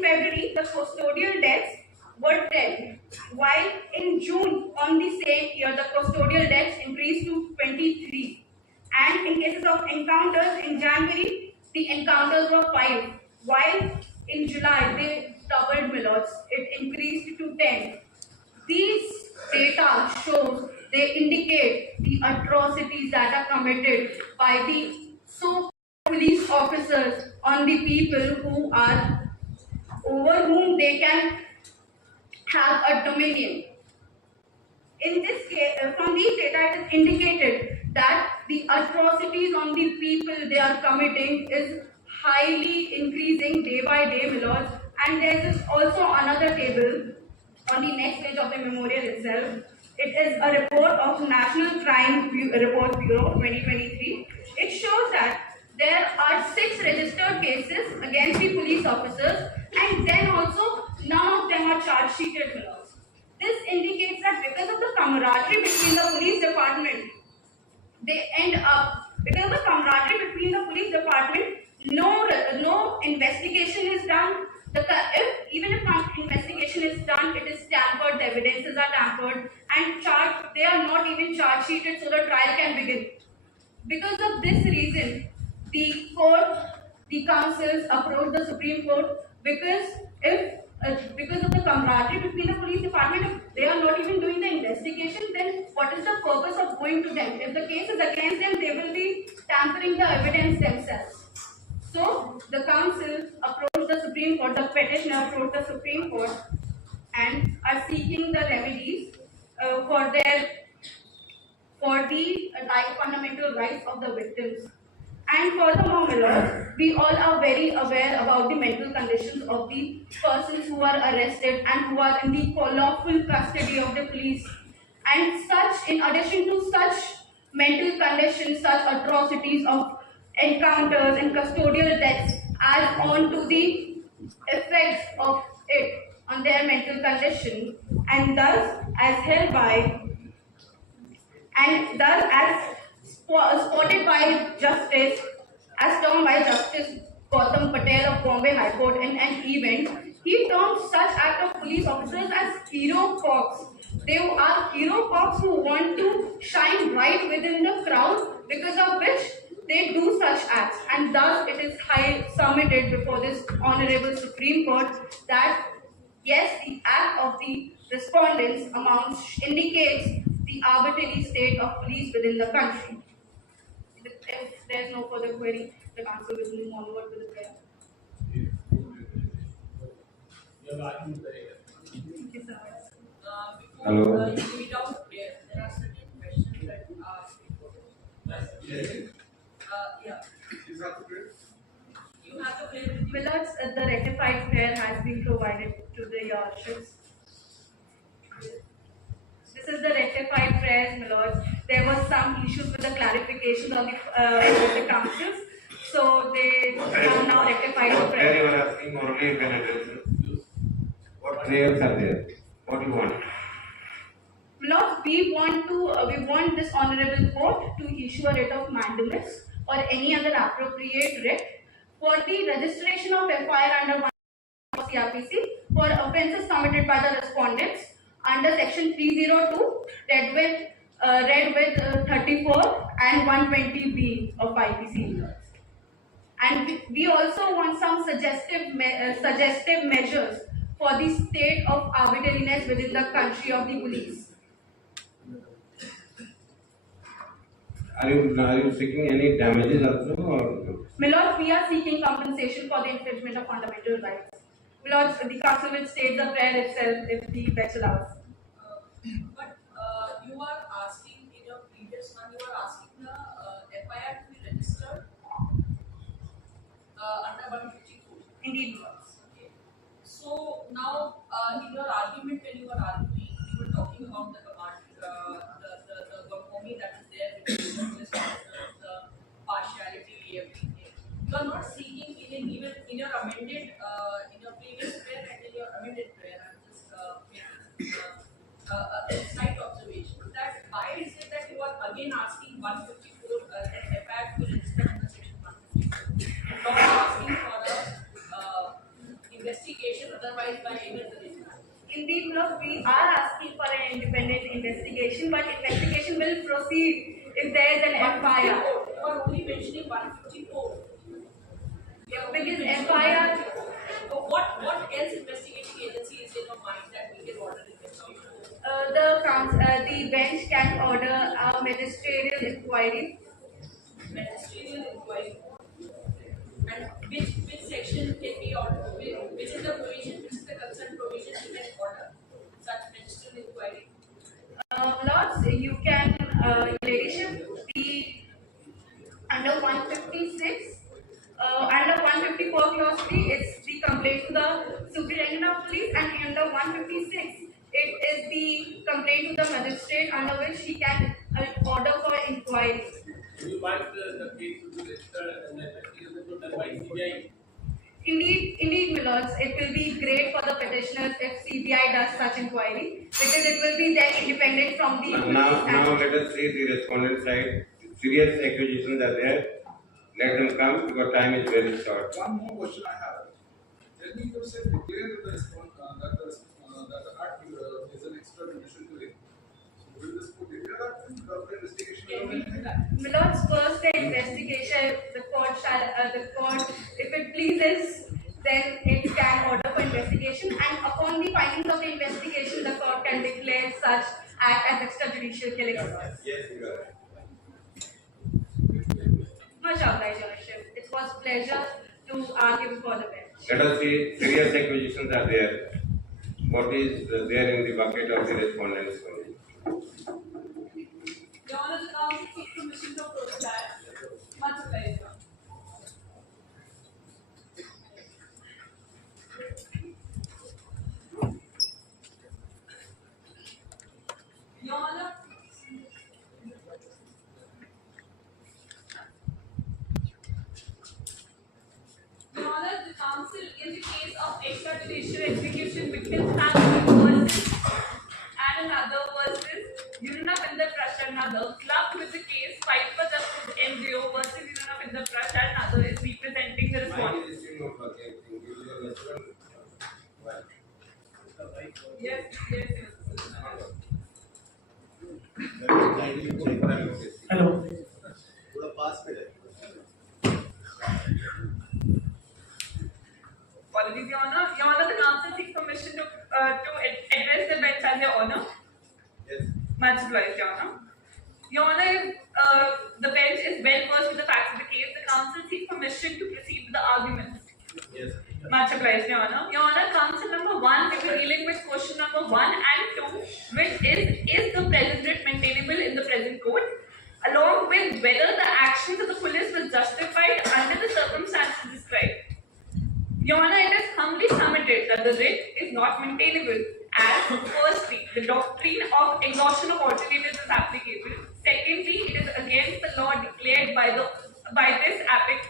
February the custodial deaths were 10, while in June on the same year the custodial deaths increased to 23, and in cases of encounters in January the encounters were 5, while in July they doubled, Milots, it increased to 10. These data shows they indicate the atrocities that are committed by the police officers on the people who are over whom they can have a dominion. In this case, from these data, it is indicated that the atrocities on the people they are committing is highly increasing day by day, my lords. And there is also another table on the next page of the memorial itself. It is a report of National Crime Report Bureau 2023. It shows that there are 6 registered cases against the police officers, and then also none of them are charge sheeted, my lords. This indicates that because of the camaraderie between the police department, no investigation is done. Even if investigation is done, it is tampered, the evidences are tampered, and they are not even charge sheeted so the trial can begin. Because of this reason, the councils approached the Supreme Court because of the camaraderie between the police department, if they are not even doing the investigation, then what is the purpose of going to them? If the case is against them, they will be tampering the evidence themselves. So the council approached the Supreme Court, the petitioner approached the Supreme Court and are seeking the remedies for the fundamental rights of the victims. And furthermore, my lord, we all are very aware about the mental conditions of the persons who are arrested and who are in the lawful custody of the police. And in addition to such mental conditions, such atrocities of encounters and custodial deaths add on to the effects of it on their mental condition, and thus spotted by justice, as termed by Justice Gautam Patel of Bombay High Court in an event, he termed such act of police officers as hero cops. They are hero cops who want to shine bright within the crowd, because of which they do such acts, and thus it is submitted before this Honorable Supreme Court that yes, the act of the respondents indicates the arbitrary state of police within the country. If there is no further query, the council will move onward with the prayer. Thank you, sir. Hello. Before you read out prayer, there are certain questions that are yeah. You have to play with Millards, the rectified prayer has been provided to the Yorships. This is the rectified prayers, my lords. There was some issues with the clarifications on the councils, so they have now rectified the prayer. Prayer you are asking only you can address it. What prayers are there? What do you want? Lord, we want this honorable court to issue a writ of mandamus or any other appropriate writ for the registration of FIR under 1 CRPC for offences committed by the respondents under section 302 read with 34 and 120B of IPC. And we also want some suggestive measures for the state of arbitrariness within the country of the police. Are you seeking any damages also or? My lords, we are seeking compensation for the infringement of fundamental rights. My lords, the council will state the prayer itself if the bench allows. But you are asking in your previous one, you are asking the FIR to be registered under 154. Indeed. Okay. So now, in your argument, when you were arguing, you were talking about the command, the Goswami that is there, which is the partiality, everything. You are not seeking even in your amended, in your previous prayer and in your amended prayer. I'm just making a slight observation that why is it that you are again asking 154 and FIR to be registered under section 154 and not asking for a investigation otherwise by any other agency? Indeed, look, we are asking for an independent investigation, but investigation will proceed if there is an FIR. You are only mentioning 154. Because FIR. So what else investigating agency is in your mind that we can order investigation? The bench can order a ministerial inquiry. Ministerial inquiry. And which section can be ordered? Which is the provision? Which is the concerned provision you can order such ministerial inquiry? Lords, you can, your ladyship, the under 156, under 154 clause 3, it's the complaint to the superintendent of police, and under 156, it is the complaint to the magistrate under which he can order for inquiry. Do you want the case to be registered and the investigation to be done by CBI? Indeed, my lords, it will be great for the petitioners if CBI does such inquiry because it will be then independent from the police. Now let us see the respondent side. Serious accusations are there. Let them come because time is very short. One more question I have. Then you said declare that the act is an extradition to it. So will this put declare that the investigation? My lords, first the investigation, the court, if it pleases, then it can order for investigation, and upon the findings of the investigation, the court can declare such act as extrajudicial killing. Yes, you are right. Much obliged, Your Worship. It was a pleasure to argue before the bench. Let us see, serious accusations are there. What is there in the bucket of the respondents? Your Honor, the council seeks permission to approach that. Much obliged, Your Honor. Your Honor, the council in the case of extrajudicial execution victims family versus and another versus Uninapinder Trust and another, clubbed with the case filed for Justice M.L versus Uninapinder Trust and another is representing the respondent. Yes. Hello. Apologies, Your Honor. Your Honor, the council seeks permission to address the bench as Your Honor. Yes. Much obliged, Your Honor. Your Honor, if the bench is well versed with the facts of the case, the council seeks permission to proceed with the argument. Yes. Much obliged, Your Honor. Your Honor, council number 1 will be dealing with question number 1 and 2, which is the present writ maintainable in the present code, along with whether the actions of the police were justified under the circumstances described. Your Honor, it is humbly submitted that the writ is not maintainable as, firstly, the doctrine of exhaustion of alternatives is applicable. Secondly, it is against the law declared by this apex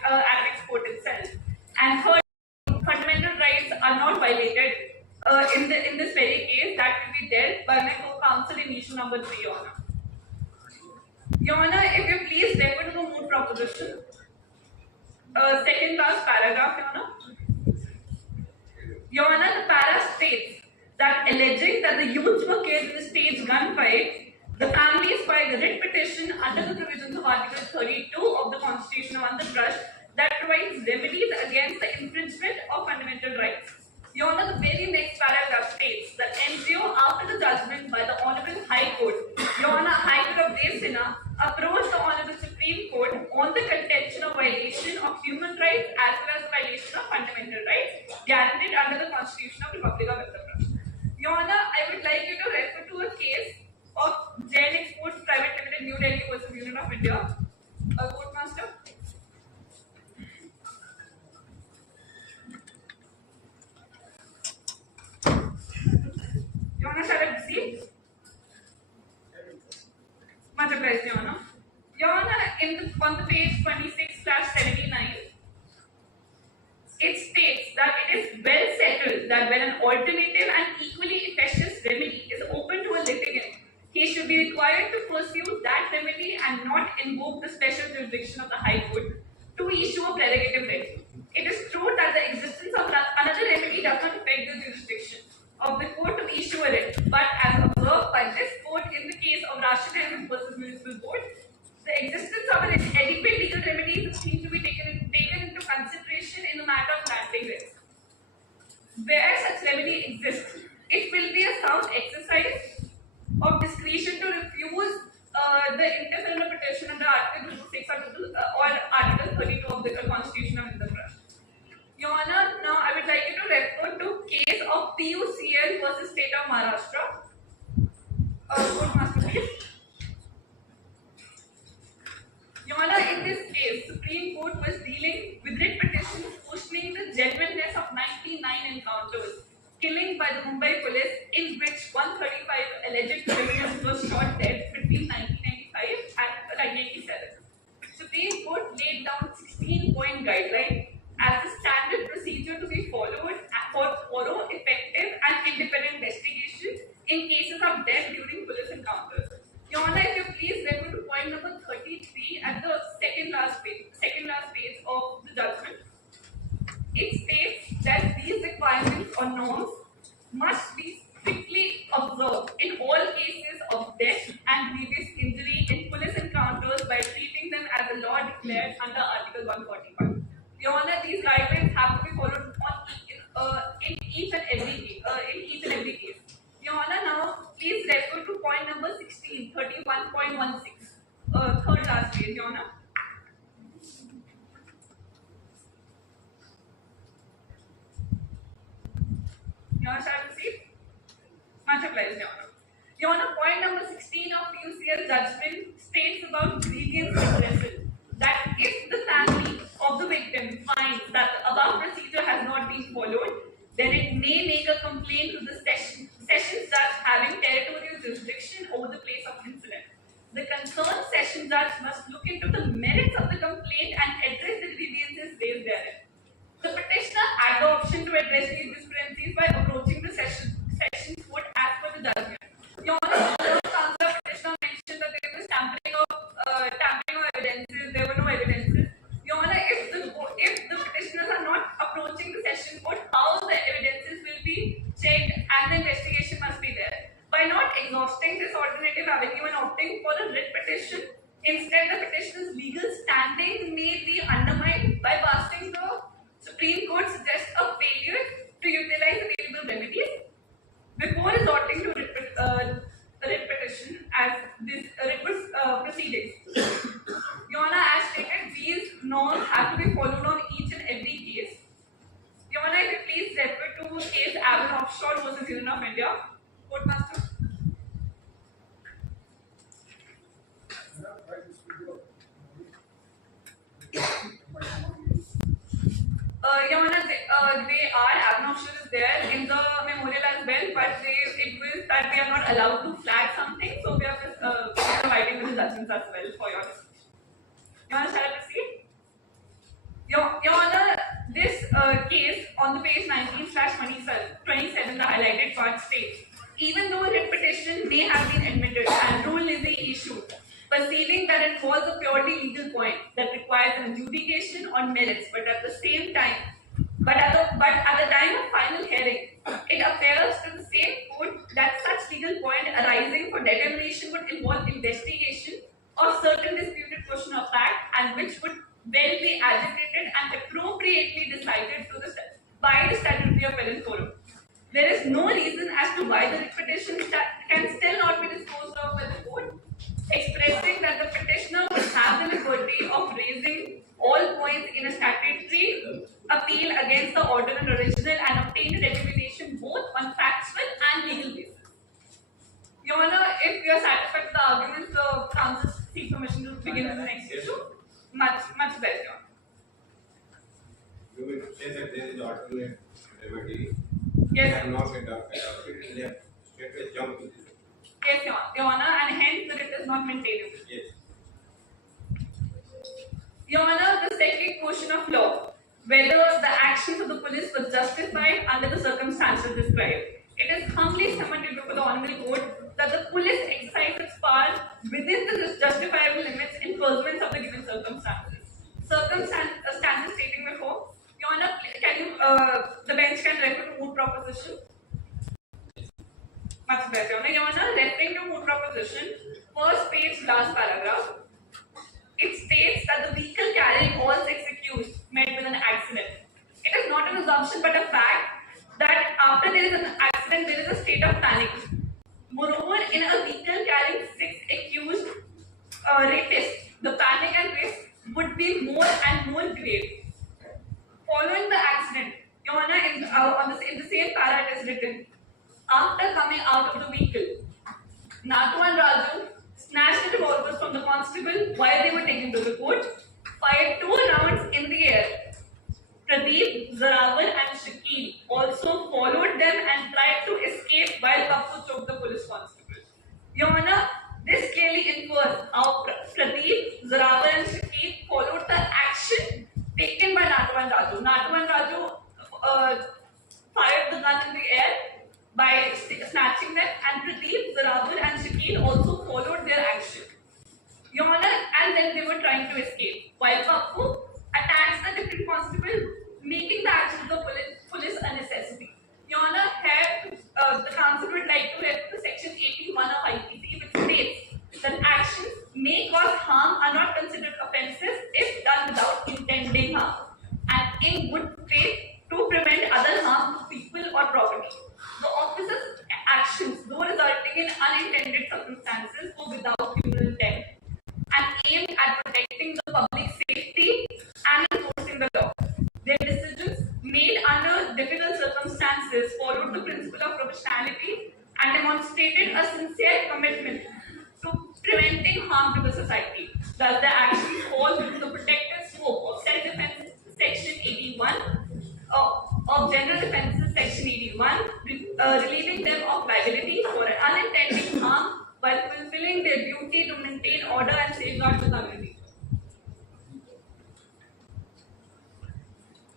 court itself. And third, fundamental rights are not violated in this very case. That will be dealt by my co-counsel in issue number 3, Your Honor. Your Honor, if you please refer to the moot proposition, second class paragraph, Your Honor. Your Honor, the para states that alleging that the youths were killed in a staged gunfight, the families filed a writ petition under the provisions of Article 32 of the Constitution of Andhra Pradesh that provides remedies against the infringement of fundamental rights. Your Honor, the very next paragraph states that NGO, after the judgment by the Honorable High Court, Your Honor, High Court of Desina, approached the Honorable Supreme Court on the contention of violation of human rights as well as violation of fundamental rights guaranteed under the Constitution of Republic of Andhra Pradesh. Your Honor, I would like you to refer to a case of J&L Exports Private Limited, New Delhi versus Union of India. Court Master. Your Honor, shall I proceed? Much obliged, Your Honor. Your Honor, on the page 26/79, it states that it is well settled that when an alternative and equally efficacious remedy is open to a litigant, he should be required to pursue that remedy and not invoke the special jurisdiction of the High Court to issue a prerogative writ. It is true that the existence of another remedy does not affect the jurisdiction of the court to issue a writ, but as observed by this court in the case of Rashid versus Municipal Board, the existence of an adequate legal remedy seems to be taken into consideration in the matter of granting writs. Where such remedy exists, it will be a sound exercise of discretion to refuse the interference petition under Article 6 or Article 32 of the Constitution of Andhra Pradesh. Your Honor, now I would like you to refer to case of P.U.C.L. versus State of Maharashtra. Court Master, please. Your Honor, in this case, Supreme Court was dealing with writ petitions questioning the genuineness of 99 encounters, killing by the Mumbai police, in which 135 alleged criminals were shot dead between 1995 and 1997. Supreme Court laid down 16-point guideline as the standard procedure to be followed for thorough, effective, and independent investigation in cases of death during police encounters. Your Honor, if you please refer to point number 33 at the second last page of the judgment. It states that these requirements or norms must be strictly observed in all cases of death and grievous injury in police encounters by treating them as a law declared under Article 141. Your Honor, these guidelines have to be followed in each and every case. Your Honor, now please refer to point number 16, 31.16, third last page, Your Honor. Your Honor, shall I proceed? Much obliged, Your Honor. Your Honor, point number 16 of P.U.C.L. judgment states about grievance redressal. That if the family of the victim finds that the above procedure has not been followed, then it may make a complaint to the sessions judge having territorial jurisdiction over the place of incident. The concerned session judge must look into the merits of the complaint and address the grievances raised therein. The petitioner had the option to address these discrepancies by approaching the sessions court as per the judgment. Your Honor, the first petitioner mentioned that there was tampering of evidences, there were no evidences. Your Honor, if the petitioners are not approaching the session court, how the evidences will be checked and the investigation must be there. By not exhausting this alternative avenue and opting for a writ petition, instead the petitioner's legal standing may be undermined. By passing the Supreme Court suggests a failure to utilize available remedies before resorting to writ petition as this writ proceedings. Your Honor, as stated, these norms have to be followed on each and every case. Your Honor, if you please refer to case B.A.Ll.B Offshore versus Union of India. Court Master. Your Honor, they are abnormal is there in the memorial as well, but it was that we are not allowed to flag something, so we are just providing the judgments as well for your discussion. Your Honor, shall I proceed? Your Honor, this case on the page 19/27, the highlighted part states, even though a writ petition may have been admitted and rule is the issue, perceiving that it was a purely legal point that requires an adjudication on merits, but at the same time But at the time of final hearing, it appears to the same court that such legal point arising for determination would involve investigation of certain disputed question of fact and which would well be agitated and appropriately decided by the statutory appellate forum. There is no reason as to why the petition can still not be disposed of by the court, expressing that the petitioner will have the liberty of raising all points in a statutory appeal against the order and original and obtain a determination both on factual and legal basis. Your Honor, if you are satisfied with the arguments, the counsel seek permission to begin with the next issue. Much better. You will say that there is alternate remedy. Yes. I am not adopted. Straightway jump to this. Yes, Your Honor, and hence the writ is not maintainable. Yes. Your Honor, the second question of law, whether the actions of the police were justified under the circumstances described. It is humbly submitted before the Honorable Court that the police exercised its power within the justifiable limits in pursuance of the given circumstances. Circumstances stating before. Your Honor, can you, the bench can refer to moot proposition. Much better. Your Honor, referring to moot proposition, first page, last paragraph. It states that the vehicle carrying all six accused met with an accident. It is not an assumption but a fact that after there is an accident, there is a state of panic. Moreover, in a vehicle carrying six accused rapists, the panic and risk would be more and more grave. Following the accident, Your Honor, in the same para it is written, after coming out of the vehicle, Natu and Raju snatched the revolvers from the constable while they were taken to the court, fired 2 rounds in the air. Pradeep, Zorawar and Shakil also followed them and tried to escape while Kappu choked the police constable. Your Honor, this clearly infers how Pradeep, Zorawar and Shakil followed the action taken by Natu and Raju. Natu and Raju fired the gun in the air by snatching them, and Pradeep, Zorawar and Shakil also followed their action. Your Honor, and then they were trying to escape. While Kappu attacks the deputy constable, making the action of the police a necessity. Your Honor, here the counsel would like to refer to section 81 of IPC, which states that actions may cause harm are not considered offences if done without intending harm and in good faith to prevent other harm to people or property. The officer's actions, though resulting in unintended circumstances, were without criminal intent and aimed at protecting the public safety and enforcing the law. Their decisions, made under difficult circumstances, followed the principle of proportionality and demonstrated a sincere commitment to preventing harm to the society. Thus, the actions fall within the protected scope of self-defense section 81 of general defenses section 81, relieving them of liability for an unintended harm while fulfilling their duty to maintain order and safeguard the community.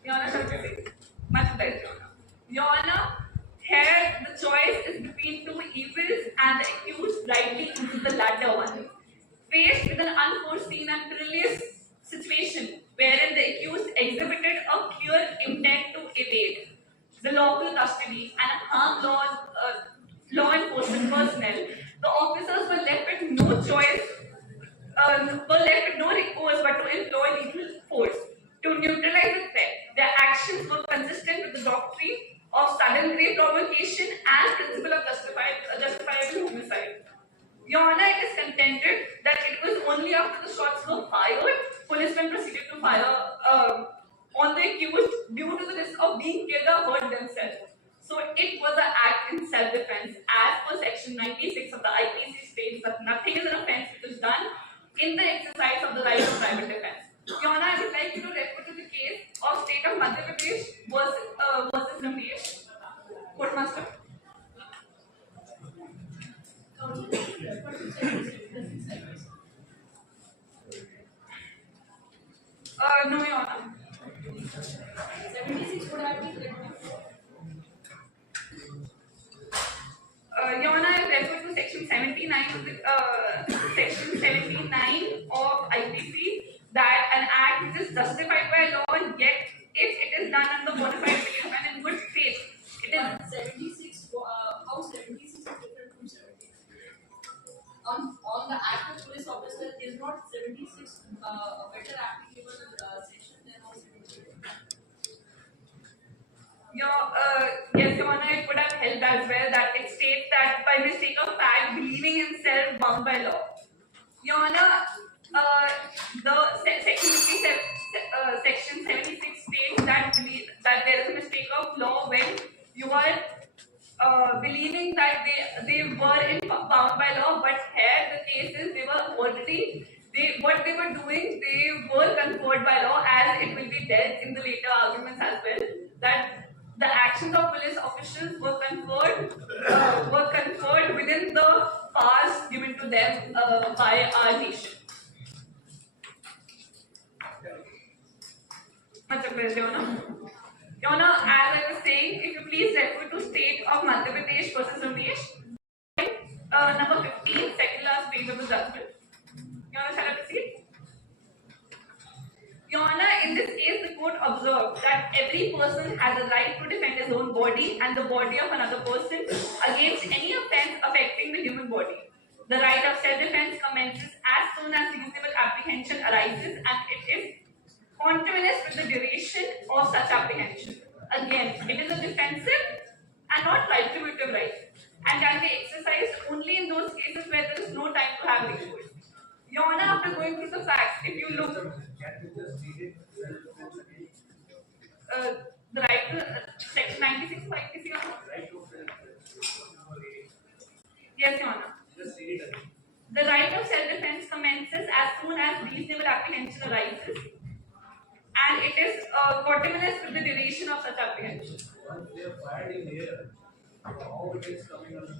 Your Honor, much better, Your Honor. Your Honor, here the choice is between two evils and the accused rightly chooses the latter one. Faced with an unforeseen and perilous situation wherein the accused exhibited a clear intent to evade the lawful custody and harm law enforcement personnel, the officers were left with no choice, were left with no recourse but to employ lethal force to neutralize the threat. Their actions were consistent with the doctrine of sudden grave provocation and principle of justifiable homicide. Your Honor, it is contended that it was only after the shots were fired, policemen proceeded to fire on the accused due to the risk of being killed or hurt themselves. So it was an act in self-defense as per section 96 of the IPC states that nothing is an offence which is done in the exercise of the right of private defense. Your Honor, I would like you to refer to the case of State of Madhya Pradesh versus Ramesh. Courtmaster. No, Your Honor. 76 would have been correct. Your Honor, I refer to section 79 of section 79 of IPC that an act which is justified by law, yet if it is done under bona a better applicable section than also. Yes, Your Honor, it would have helped as well that it states that by mistake of fact, believing himself bound by law. Your Honor, section 76 states that there is a mistake of law when you are believing that they were bound by law, but here the case is they were already what they were doing, they were conferred by law, as it will be dealt in the later arguments as well, that the actions of police officials were conferred within the powers given to them by our nation. Much appreciated, Your Honor. Your Honor, as I was saying, if you please refer to State of Madhya Pradesh versus Ramesh, number 15, second last page of the judgment. Your Honor, shall I proceed? Your Honor, in this case, the court observed that every person has a right to defend his own body and the body of another person against any offense affecting the human body. The right of self-defense commences as soon as reasonable apprehension arises, and it is continuous with the duration of such apprehension. Again, it is a defensive and not retributive right, and can be exercised only in those cases where there is no time to have recourse. Your Honor, after going through the facts, if you look, the right to section 96 of IPC, Your Honor. Yes, Your Honor. The right of self-defense commences as soon as reasonable apprehension arises, and it is continuous with the duration of such apprehension. Once they are fired in air, how it is coming on the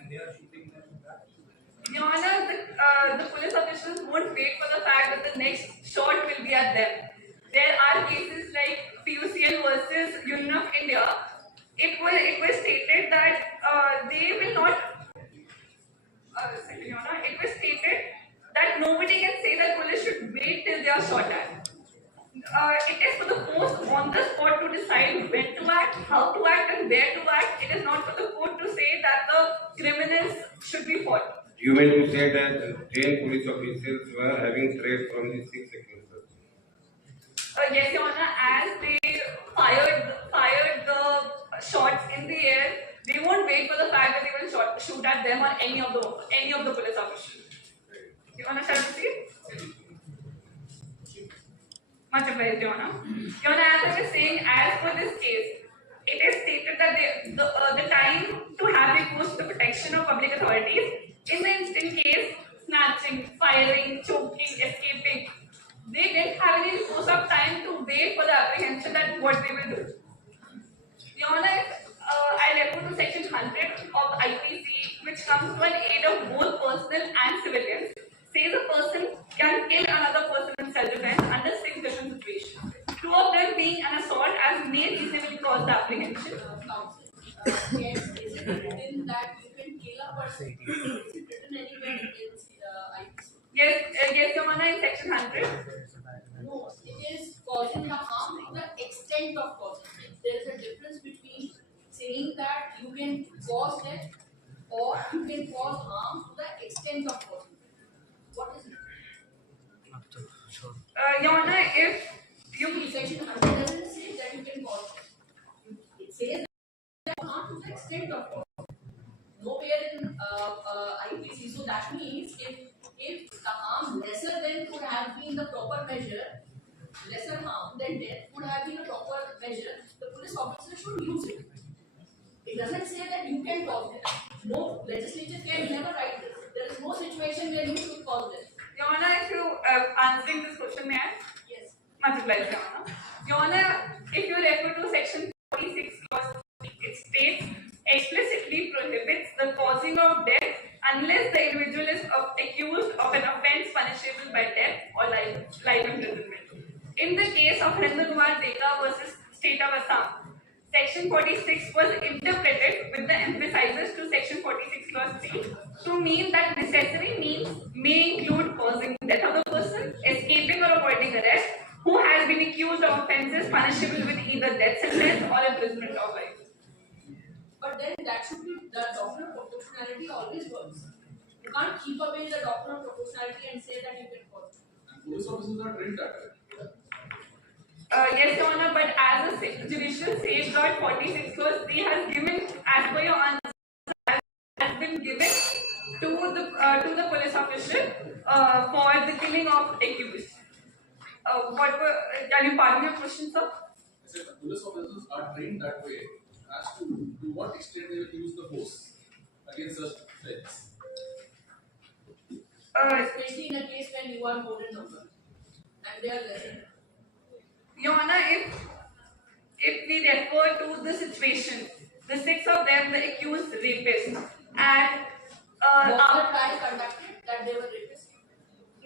and they are shooting them back. Your Honor, the police officials won't wait for the fact that the next shot will be at them. There are cases like PUCL versus Union of India. It was stated that they will not. Your Honor, it was stated that nobody can say that police should wait till they are shot at. It is for the post on the spot to decide when to act, how to act, and where to act. It is not for the court to say that the criminals should be fought. You mean to say that 10 police officers were having threats from the 6 accusers? Yes, Your Honor, as they fired the shots in the air, they won't wait for the fact that they will shoot at them or any of the police officers. Your Honor, shall we see? Much obliged, Your Honor. Your Honor, as I was saying, as for this case, it is stated that the time to have recourse to the protection of public authorities in the instant case, snatching, firing, choking, escaping, they didn't have any recourse of time to wait for the apprehension that what they will do. Your Honor, I refer to section 100 of IPC, which comes to an aid of both personnel and civilians. Says a person can kill another person in self-defense under 6 different situations. 2 of them being an assault as may reasonably cause the apprehension. Yes, is it written that you can kill a person? Is it written anywhere in IPC? Yes, Your Honor, in section 100. No, it is causing the harm to the extent of causing it. There is a difference between saying that you can cause death or you can cause harm to the extent of causing it. What is it? Your Honor, if you Section 100 doesn't say that you can cause death. It says that harm to the extent of cause. Nowhere in IPC. So that means if the harm lesser than could have been the proper measure, lesser harm than death could have been a proper measure, the police officer should use it. It doesn't say that you can cause death. No legislature can never write this. There is no situation where you should cause death. Your Honor, if you answering this question, may I? Yes. Much obliged, Your Honor. Your Honor, if you refer to section 46 clause, it states explicitly prohibits the causing of death unless the individual is accused of an offence punishable by death or life imprisonment. In the case of Nitin Malik versus State of Assam, section 46 was interpreted with the emphasizes to section 46 clause 3 to mean that necessary means may include causing death of the person, escaping or avoiding arrest, who has been accused of offences punishable with either death sentence or imprisonment of life. But then that should be the doctrine of proportionality always works. You can't keep away the doctrine of proportionality and say that you can police officers are trained that way. Yes, Your Honor, but as a judicial safeguard 46 clause, they has given, as per your answer, has been given to the police official for the killing of accused. Can you pardon your question, sir? I said the police officers are trained that way as to what extent they will use the force against such threats. Especially in a case when you are more in number and they are less in number. Your Honor, if we refer to the situation, the 6 of them, the accused rapists, and Was the trial conducted that they were rapists?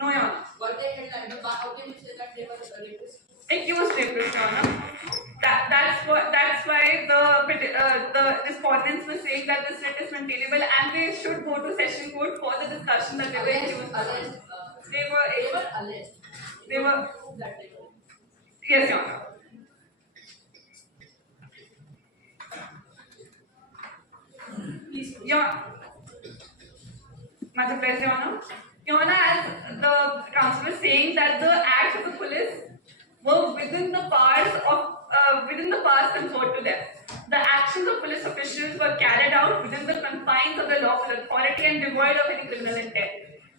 no, Your Honor, Were they held under bar? How can you say that they were rapists? accused rapists, Your Honor. That's why the respondents were saying that this writ is maintainable and they should go to session court for the discussion that they were accused. Alleged. They were Alleged. They were. Prove that they were. Yes, Your Honor. Please proceed. Much obliged, Your Honor. Your Honor, as the counsel was saying that the acts of the police were within the powers conferred to them. The actions of police officials were carried out within the confines of the lawful authority and devoid of any criminal intent.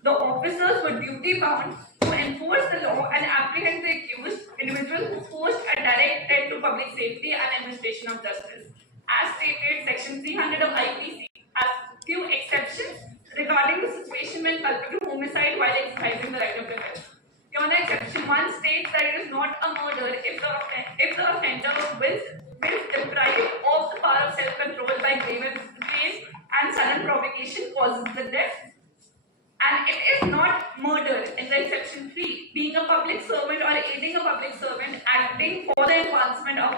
The officers were duty bound to enforce the law and apprehend the accused individuals who posed a direct threat to public safety and administration of justice. As stated, Section 300 of IPC has few exceptions regarding the situation when culpable homicide while exercising the right of defense. Your Honor, Exception 1 states that it is not a murder if the offender will deprived of the power of self-control by grave and sudden provocation causes the death. And it is not murder in the Exception 3, being a public servant or aiding a public servant acting for the advancement of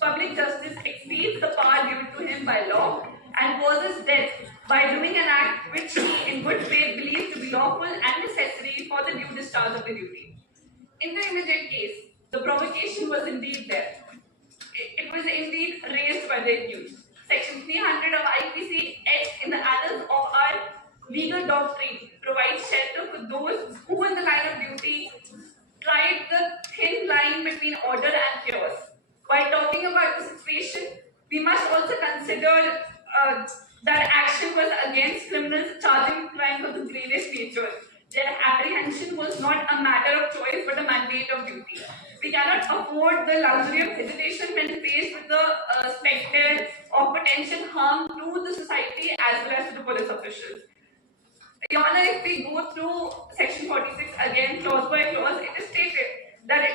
public justice exceeds the power given to him by law and causes death by doing an act which he in good faith believes to be lawful and necessary for the due discharge of the duty. In the immediate case, the provocation was indeed there. It was indeed raised by the accused. Section 300 of IPC X in the annals of our legal doctrine provides shelter for those who in the line of duty tried the thin line between order and chaos. While talking about the situation, we must also consider that action was against criminals charging crimes of the gravest nature. Their apprehension was not a matter of choice but a mandate of duty. We cannot afford the luxury of hesitation when faced with the specter of potential harm to the society as well as to the police officials. Your Honor, if we go through Section 46 again, clause by clause, it is stated that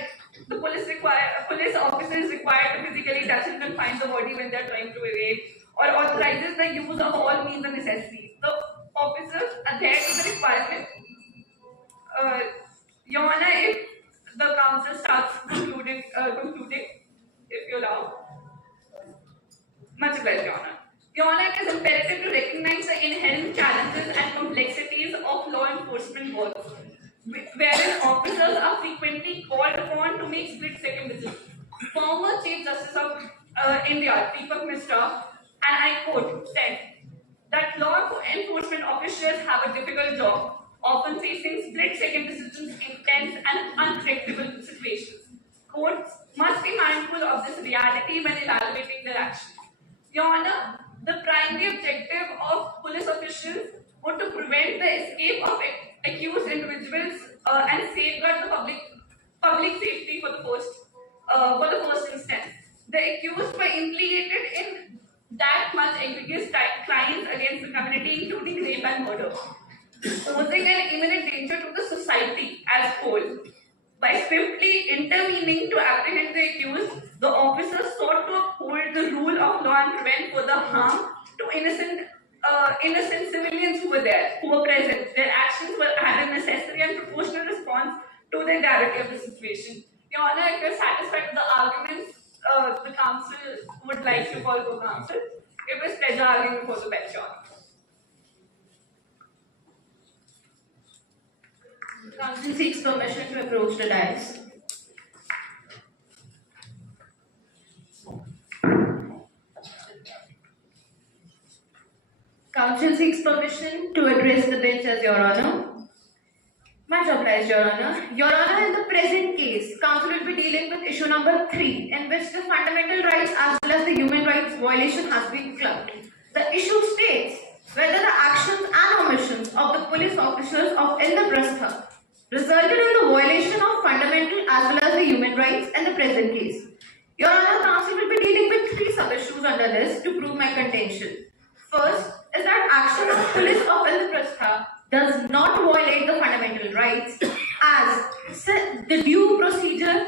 the police officer is required to physically touch and confine the body when they are trying to evade, or authorizes the use of all means of necessity. The officers adhere to the requirement. Your Honor, if the counsel starts concluding, if you allow. Much obliged, Your Honor. Your Honor, it is imperative to recognize the inherent challenges and complexities of law enforcement work, wherein officers are frequently called upon to make split-second decisions. Former Chief Justice of India, Deepak Misra, and I quote, said that law enforcement officials have a difficult job, often facing split-second decisions in tense and unpredictable situations. Courts must be mindful of this reality when evaluating their actions. Your Honor, the primary objective of police officials was to prevent the escape of accused individuals and safeguard the public safety for the first instance. The accused were implicated in that much egregious crimes against the community, including rape and murder, posing an imminent danger to the society as a whole. By swiftly intervening to apprehend the accused, the officers sought to uphold the rule of law and prevent further harm to innocent civilians who were there, who were present. Their actions had a necessary and proportional response to the gravity of the situation. Your Honor, if you are satisfied with the arguments the counsel would like to call co-counsel, it was pleasure arguing before the bench, Your Honor. Counsel seeks permission to approach the dais. Counsel seeks permission to address the bench as Your Honor. Much obliged, Your Honor. Your Honor, in the present case, Council will be dealing with issue number 3, in which the fundamental rights as well as the human rights violation has been clubbed. The issue states whether the actions and omissions of the police officers of Indraprastha resulted in the violation of fundamental as well as the human rights in the present case. Your Honor, Council will be dealing with 3 sub-issues under this to prove my contention. First is that action of police of Indraprastha does not violate the fundamental rights as the due procedure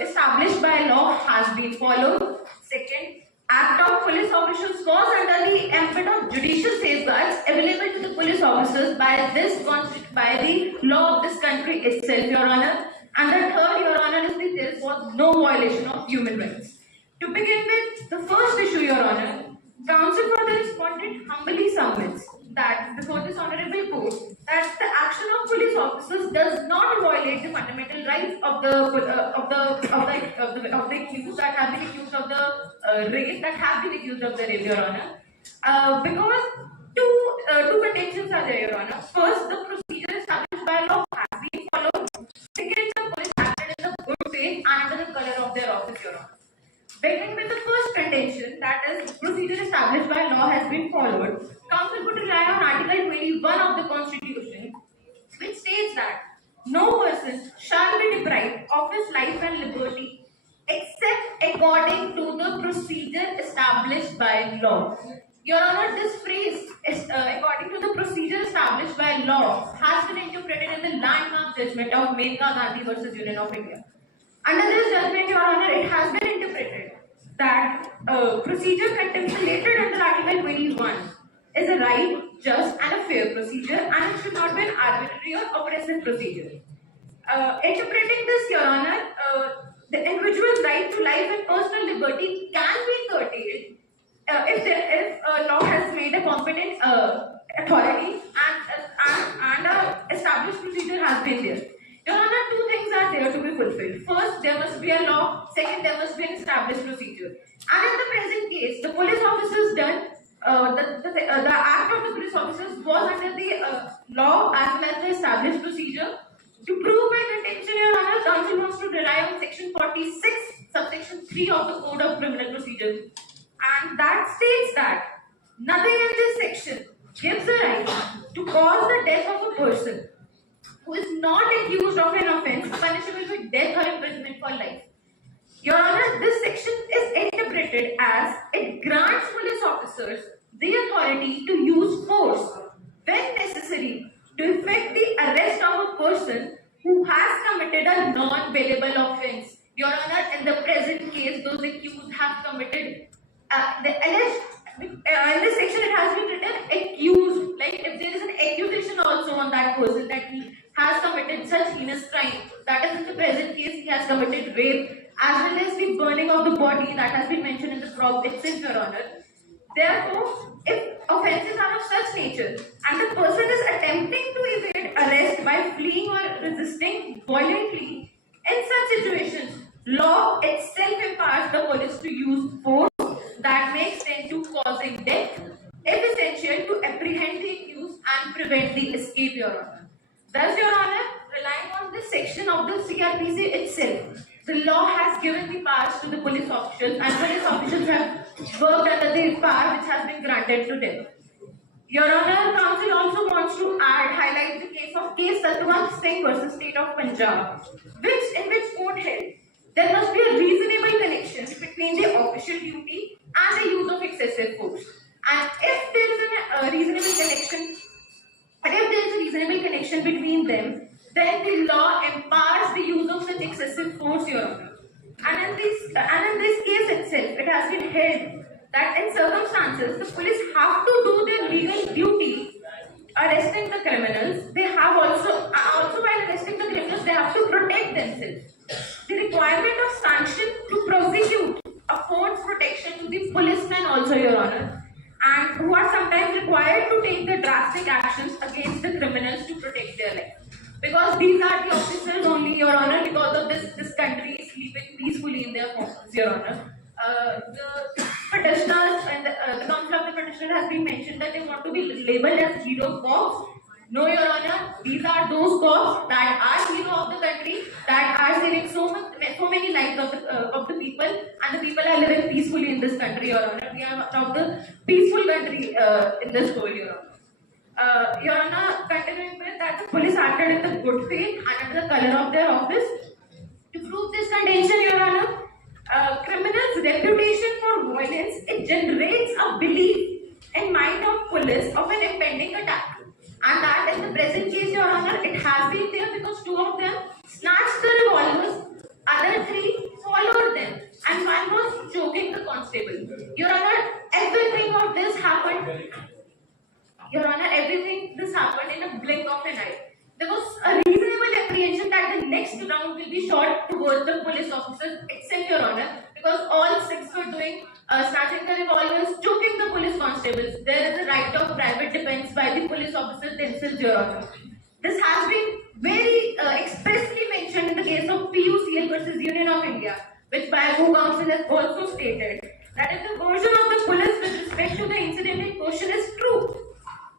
established by law has been followed. Second, act of police officials falls under the ambit of judicial safeguards available to the police officers by the law of this country itself, Your Honor. And the third, Your Honor, is that there was no violation of human rights. To begin with the first issue, Your Honor, Counsel for the respondent humbly submits that before this honorable court that the action of police officers does not violate the fundamental rights of the accused that have been accused of the rape, Your Honor, because two contentions are there, Your Honor. First, the procedure established by law has been followed. Second, the police acted in the good faith and under the color of their office, Your Honor. Beginning with the first contention, that is, procedure established by law has been followed, Council would rely on Article 21 of the Constitution, which states that no person shall be deprived of his life and liberty except according to the procedure established by law. Your Honor, this phrase, according to the procedure established by law, has been interpreted in the landmark judgment of Mehta versus Union of India. Under this judgment, Your Honor, it has been interpreted that procedure contemplated under Article 21 is a right, just and a fair procedure, and it should not be an arbitrary or oppressive procedure. Interpreting this, Your Honor, the individual's right to life and personal liberty can be curtailed if law has made a competent authority and established procedure has been there. Your Honor, 2 things are there to be fulfilled. First, there must be a law. Second, there must be an established procedure. And in the present case, the police officers done the act of the police officers was under the law as well as the established procedure. To prove my contention, Your Honor, Council wants to rely on Section 46, subsection 3 of the Code of Criminal Procedure, and that states that nothing in this section gives the right to cause the death of a person who is not accused of an offence punishable with death or imprisonment for life. Your Honor, this section is interpreted as it grants police officers the authority to use force when necessary to effect the arrest of a person who has committed a non-bailable offence. Your Honor, in the present case, those accused have committed the alleged. In this section, it has been written accused. Like if there is an accusation also on that person that he has committed such heinous crime, that is in the present case he has committed rape, as well as the burning of the body that has been mentioned in the Prof itself, Your Honor. Therefore, if offences are of such nature and the person is attempting to evade arrest by fleeing or resisting violently, in such situations, law itself empowers the police to use force that may extend to causing death, if essential to apprehend the accused and prevent the escape, Your Honor. Thus, Your Honor, relying on this section of the CRPC itself, the law has given the powers to the police officials, and police officials have worked under the power which has been granted to them. Your Honor, Council also wants to highlight the case of Satwant Singh versus State of Punjab, in which court held there must be a reasonable connection between the official duty and the use of excessive force. And if there is a reasonable connection between them, then the law empowers the use of such excessive force, Your Honor. And in this case itself, it has been held that in circumstances, the police have to do their legal duty arresting the criminals. They have also while arresting the criminals, they have to protect themselves. The requirement of sanction to prosecute affords protection to the policemen also, Your Honor, and who are sometimes required to take the drastic actions against the criminals to protect their life. Because these are the officers only, Your Honor, because of this country is sleeping peacefully in their homes, Your Honor. The petitioners and the counsel of the petitioner has been mentioned that they want to be labeled as hero cops. No, Your Honor, these are those cops that are hero of the country, that are saving so many lives of the people, and the people are living peacefully in this country, Your Honor. We are one of the peaceful country in this world, Your Honor. Your Honor, continuing with that, the police acted in the good faith and under the color of their office. To prove this contention, Your Honor, criminals' reputation for violence, it generates a belief in mind of police of an impending attack. And that in the present case, Your Honor, it has been there because two of them snatched the revolvers, other three followed them, and one was choking the constable. Your Honor, everything of this happened. Your Honor, everything this happened in a blink of an eye. There was a reasonable apprehension that the next round will be shot towards the police officers, except Your Honor, because all six were doing snatching the revolvers, choking the police constables. There is a right of private defense by the police officers themselves, Your Honor. This has been very expressly mentioned in the case of B.A.Ll.B versus Union of India, which B.A.Ll.B Council has also stated that if the version of the police with respect to the incident in question is true,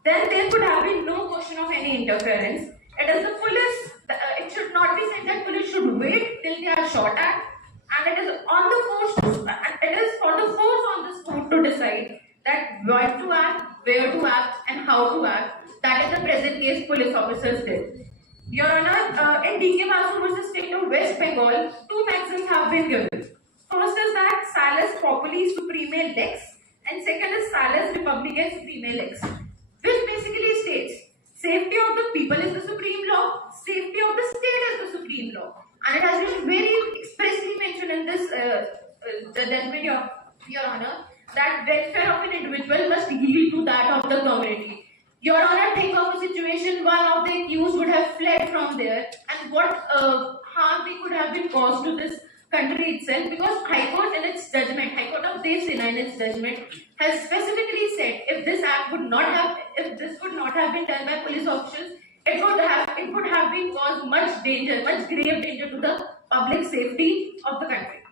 then there could have been no question of any interference. It is the police, it should not be said that police should wait till they are shot at, and it is on the force, it is for the force on the spot to decide that when to act, where to act, and how to act. That is the present case police officers did. Your Honor, in Ggsipu versus State of West Bengal, two maxims have been given. First is that Salus Populi Supreme Lex, and second is Salus Republicae Supreme Lex, which basically states safety of the people is the supreme law, safety of the state is the supreme law. And it has been very expressly mentioned in this judgment, Your Honor, that welfare of an individual must yield to that of the community. Your Honor, think of a situation one of the accused would have fled from there, and what harm they could have been caused to this country itself, because High Court in its judgment, High Court of Devsena in its judgment, has specifically said if this act would not have, if this would not have been done by police officials, it would have been caused much danger, much grave danger to the public safety of the country.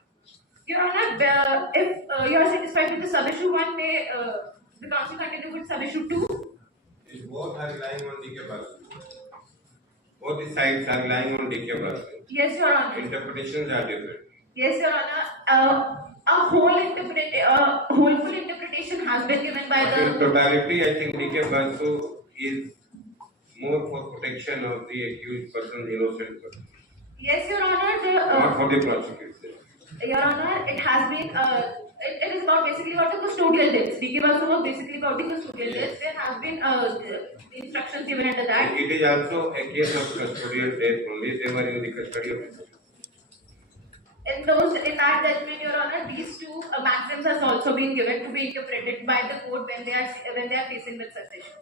Your Honor, if you are satisfied with the sub-issue 1, may the Council continue with sub-issue 2? Both are relying on Ggsipu. Both the sides are relying on Ggsipu. Yes, Your Honor. Interpretations are different. Yes, Your Honor. A wholeful interpretation has been given by but the. In totality, I think Ggsipu is more for protection of the accused person, innocent person. Yes, Your Honor. Not for the prosecution. Your Honor, it has been. It is about basically about the custodial deaths. Ggsipu was basically about the custodial deaths. There have been the instructions given under that. It is also a case of custodial death only. They were in the custody of the. In that judgment, Your Honor, these two maxims has also been given to be interpreted by the court when they are facing with succession.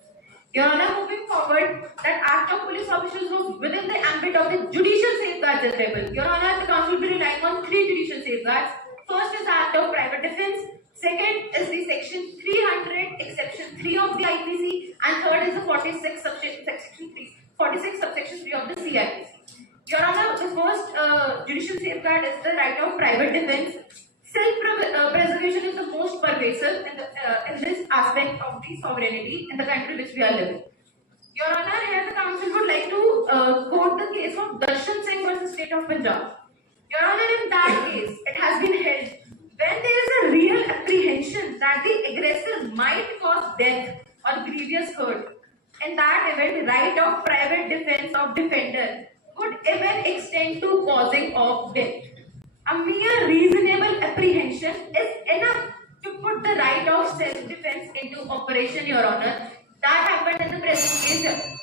Your Honor, moving forward, that act of police officials was within the ambit of the judicial safeguards available. Your Honor, the council will be relying on three judicial safeguards. First is the act of private defense. Second is the section 300, exception 3 of the IPC, and third is the 46 subsection 3 of the CIPC. Your Honor, the first judicial safeguard is the right of private defense. Self-preservation is the most pervasive in this aspect of the sovereignty in the country which we are living. Your Honor, here the council would like to quote the case of Darshan Singh versus State of Punjab. Your Honor, in that case, it has been held when there is a real apprehension that the aggressor might cause death or grievous hurt. In that event, right of private defense of defender could even extend to causing of death. A mere reasonable apprehension is enough to put the right of self-defense into operation, Your Honor. That happened in the present case.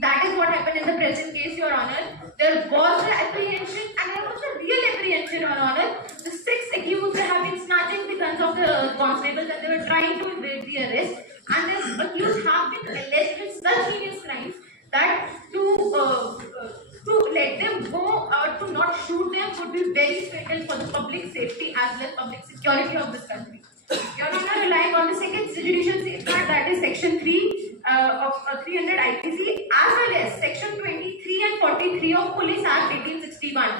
That is what happened in the present case, Your Honor. There was an apprehension and there was a real apprehension, Your Honor. The 6 accused have been snatching the guns of the constables and they were trying to evade the arrest. And the accused have been alleged with such heinous crimes that to let them go or to not shoot them would be very fatal for the public safety as well as public security of this country. Your Honor, relying on the second judicial safeguard, that is section 3 of 300 IPC, as well as section 23 and 43 of Police Act 1861,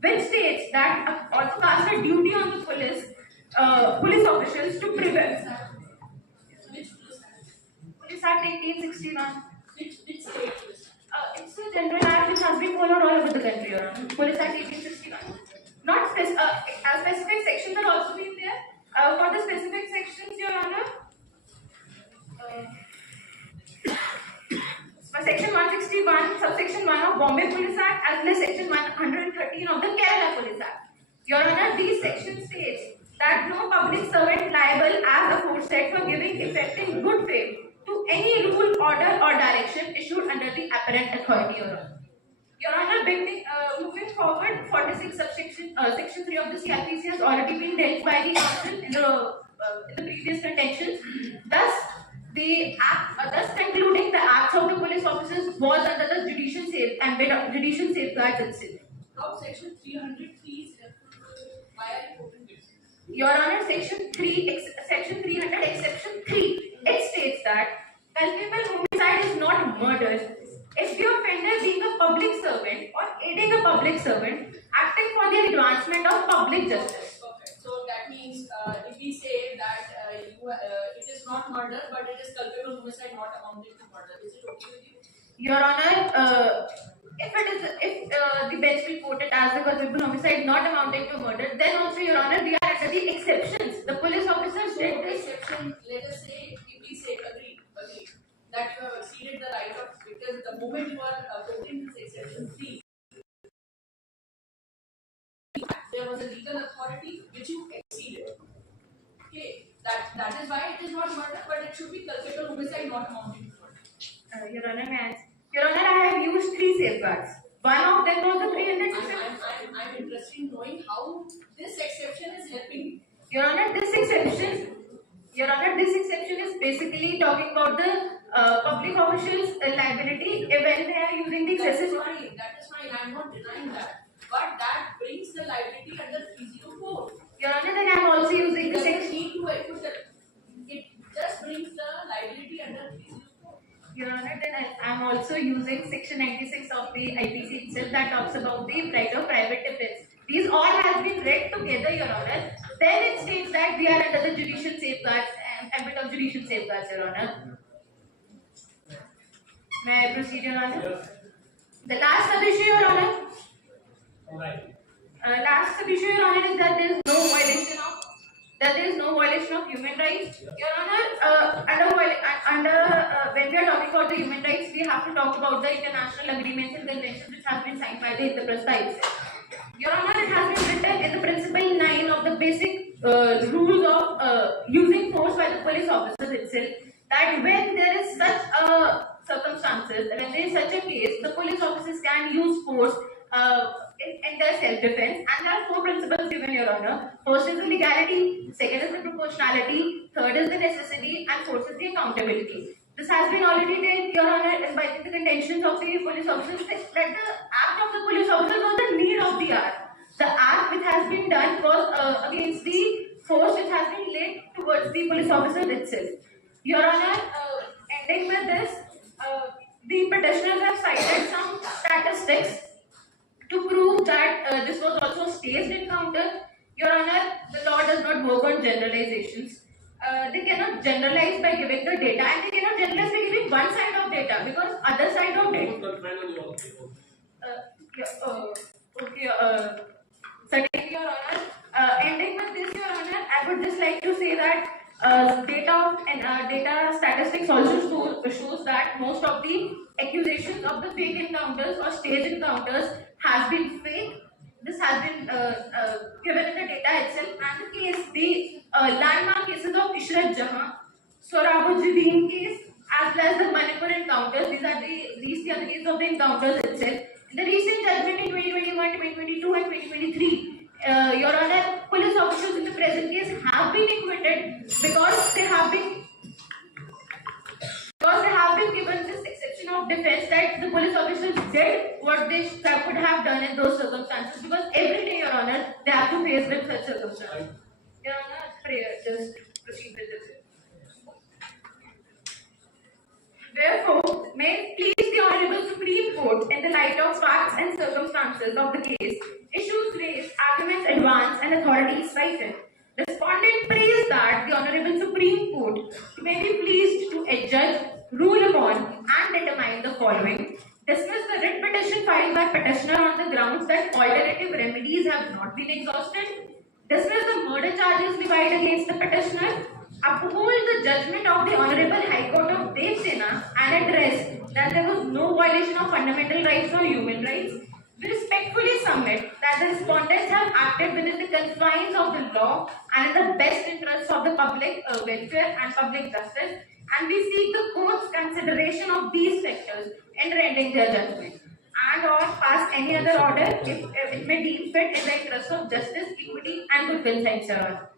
which states that also casts a duty on the police officials to prevent. Police Act 1861. state police? It's a general act which has been followed all over the country, Your Honor. Police Act 1861. Not specific sections are also being there. For the specific sections, Your Honor, for section 161, subsection 1 of Bombay Police Act, as well as section 113 of the Kerala Police Act. Your Honor, these sections states that no public servant liable as aforesaid for giving effect in good faith to any rule, order, or direction issued under the apparent authority, Your Honor. Your Honor, moving forward, 46 subsection section 3 of the CRPC has already been dealt by the Council in the previous contentions. Thus, thus concluding the acts of the police officers was under the judicial safeguards itself. How section 303 is helpful? Why are you quoting this? Your Honor, section 300, exception 3, it states that culpable homicide is not murder if the offender being a public servant or aiding a public servant acting for the advancement of public justice. Okay, so that means if we say that it is not murder, but it is culpable homicide not amounting to murder, is it okay with you? Your Honor, if the bench will quote it as the culpable homicide not amounting to murder, then also, Your Honor, we are under the exceptions. The police officers did this. Exception, let us say, if we say, agree, that you have exceeded the right of, because the moment you are quoting this exception 3, there was a legal authority which you exceeded. Okay, that is why it is not murder, but it should be culpable homicide not amounting to murder. Your Honor, I have used 3 safeguards. One of them was the 300. I'm interested in knowing how this exception is helping you. Your Honor, this exception is basically talking about the public officials' liability when they are using the excessive. That is fine. I'm not denying that. But that brings the liability under 304. Your Honor, then I am also using the section. It just brings the liability under 304. Your Honor, then I am also using section 96 of the IPC itself that talks about the right of private defense. These all have been read together, Your Honor. Then it states that we are under the judicial safeguards and ambit of judicial safeguards, Your Honor. May I proceed, Your Honor? Yes. The last sub-issue, Your Honor. Alright. Last sub-issue, Your Honor, is that there is no violation of human rights. Your Honor, when we are talking about the human rights, we have to talk about the international agreements and conventions which have been signed by the Indraprastha itself. Your Honor, it has been written in the principle 9 of the basic rules of using force by the police officers itself that when there is such circumstances, when there is such a case, the police officers can use force in their self-defense, and there are 4 principles given, Your Honor. First is the legality, second is the proportionality, third is the necessity, and fourth is the accountability. This has been already dealt, Your Honor, by the contentions of the police officers that the act of the police officers was the need of the hour. The act which has been done was against the force which has been laid towards the police officers itself. Your Honor, ending with this, the petitioners have cited some statistics to prove that this was also a staged encounter. Your Honor, the law does not work on generalizations. They cannot generalize by giving the data, and they cannot generalize by giving one side of data because other side of data. Certainly, Your Honor. Ending with this, Your Honor, I would just like to say that data statistics also shows that most of the accusations of the fake encounters or staged encounters has been fake. This has been given in the data itself, and the landmark cases of Ishrat Jahan, Sorabuddin case, as well as the Manipur encounters. These are the cases of the encounters itself. In the recent judgment in 2021, 2022, and 2023, Your Honor, police officers in the present case have been acquitted because they have been given this exception of defense that the police officers did what they could have done in those circumstances, because every day, Your Honor, they have to face with such circumstances. Your Honor, prayer, just proceed with this. Therefore, may it please the Honorable Supreme Court, in the light of facts and circumstances of the case, issues raised, arguments advanced, and authorities cited. Respondent prays that the Honorable Supreme Court may be pleased to adjudge rule upon and determine the following. Dismiss the writ petition filed by petitioner on the grounds that alternative remedies have not been exhausted. Dismiss the murder charges levied against the petitioner. Uphold the judgment of the Honorable High Court of Devsena and address that there was no violation of fundamental rights or human rights. We respectfully submit that the respondents have acted within the confines of the law and in the best interests of the public welfare and public justice, and we seek the court's consideration of these factors in rendering their judgment, and or pass any other order if it may deem fit in the interest of justice, equity, and goodwill. Thanks, Your Honor.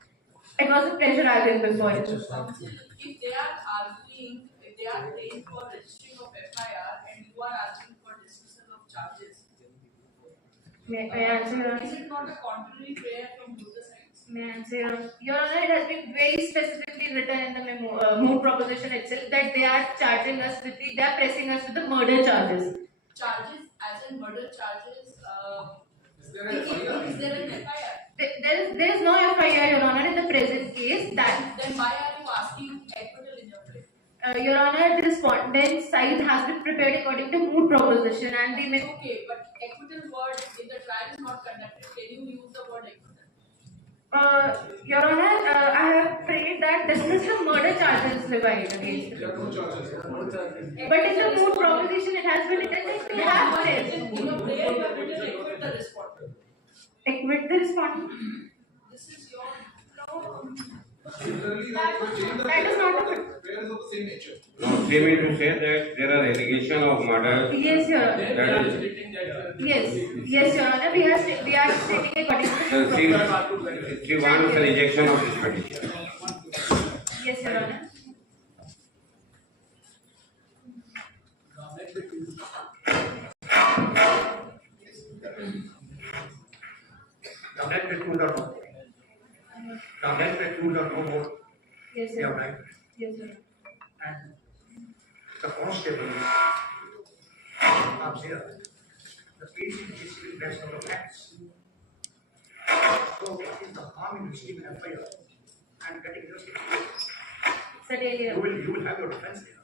It was a pleasure arguing before you. Counsel, if they are arguing, if they are paying for registering of FIR and you are asking for dismissal of charges, May I answer, Your Honor? is it not a contrary prayer from both the sides? May I answer, Your Honor? Your Honor, it has been very specifically written in the move proposition itself that they are charging us with they are pressing us with the murder charges. Charges as in murder charges, Is there a FIR? is there an FIR? There is no FIR, Your Honor, in the present case. That Then why are you asking acquittal in your prayer? Your Honor, the respondent side has been prepared according to mood proposition, and the Okay, but acquittal word, if the trial is not conducted, can you use the word acquittal? Your Honor, I have prayed that dismiss the murder charges levied against. There are no charges. But in the mood proposition, it has been written that we have prayed. In your prayer, you are going to acquit the respondent. Acquit the respondent. This is your Similarly, we change the That is not a prayer is of the same nature. Now, they mean to say that there are allegations of murder. Yes, Your Honor. That is, Yes, Your Honor. We are stating according to she wants the rejection of this petition. Yes, Your Honor. Now let the two are no. Now let the two are no more. Yes, They Your are Honor. right. Yes, Your Honor. And the constable comes here. The case is basically based on the facts. So what is the harm in receiving an FIR and getting justice? Certainly. You will have your defense here.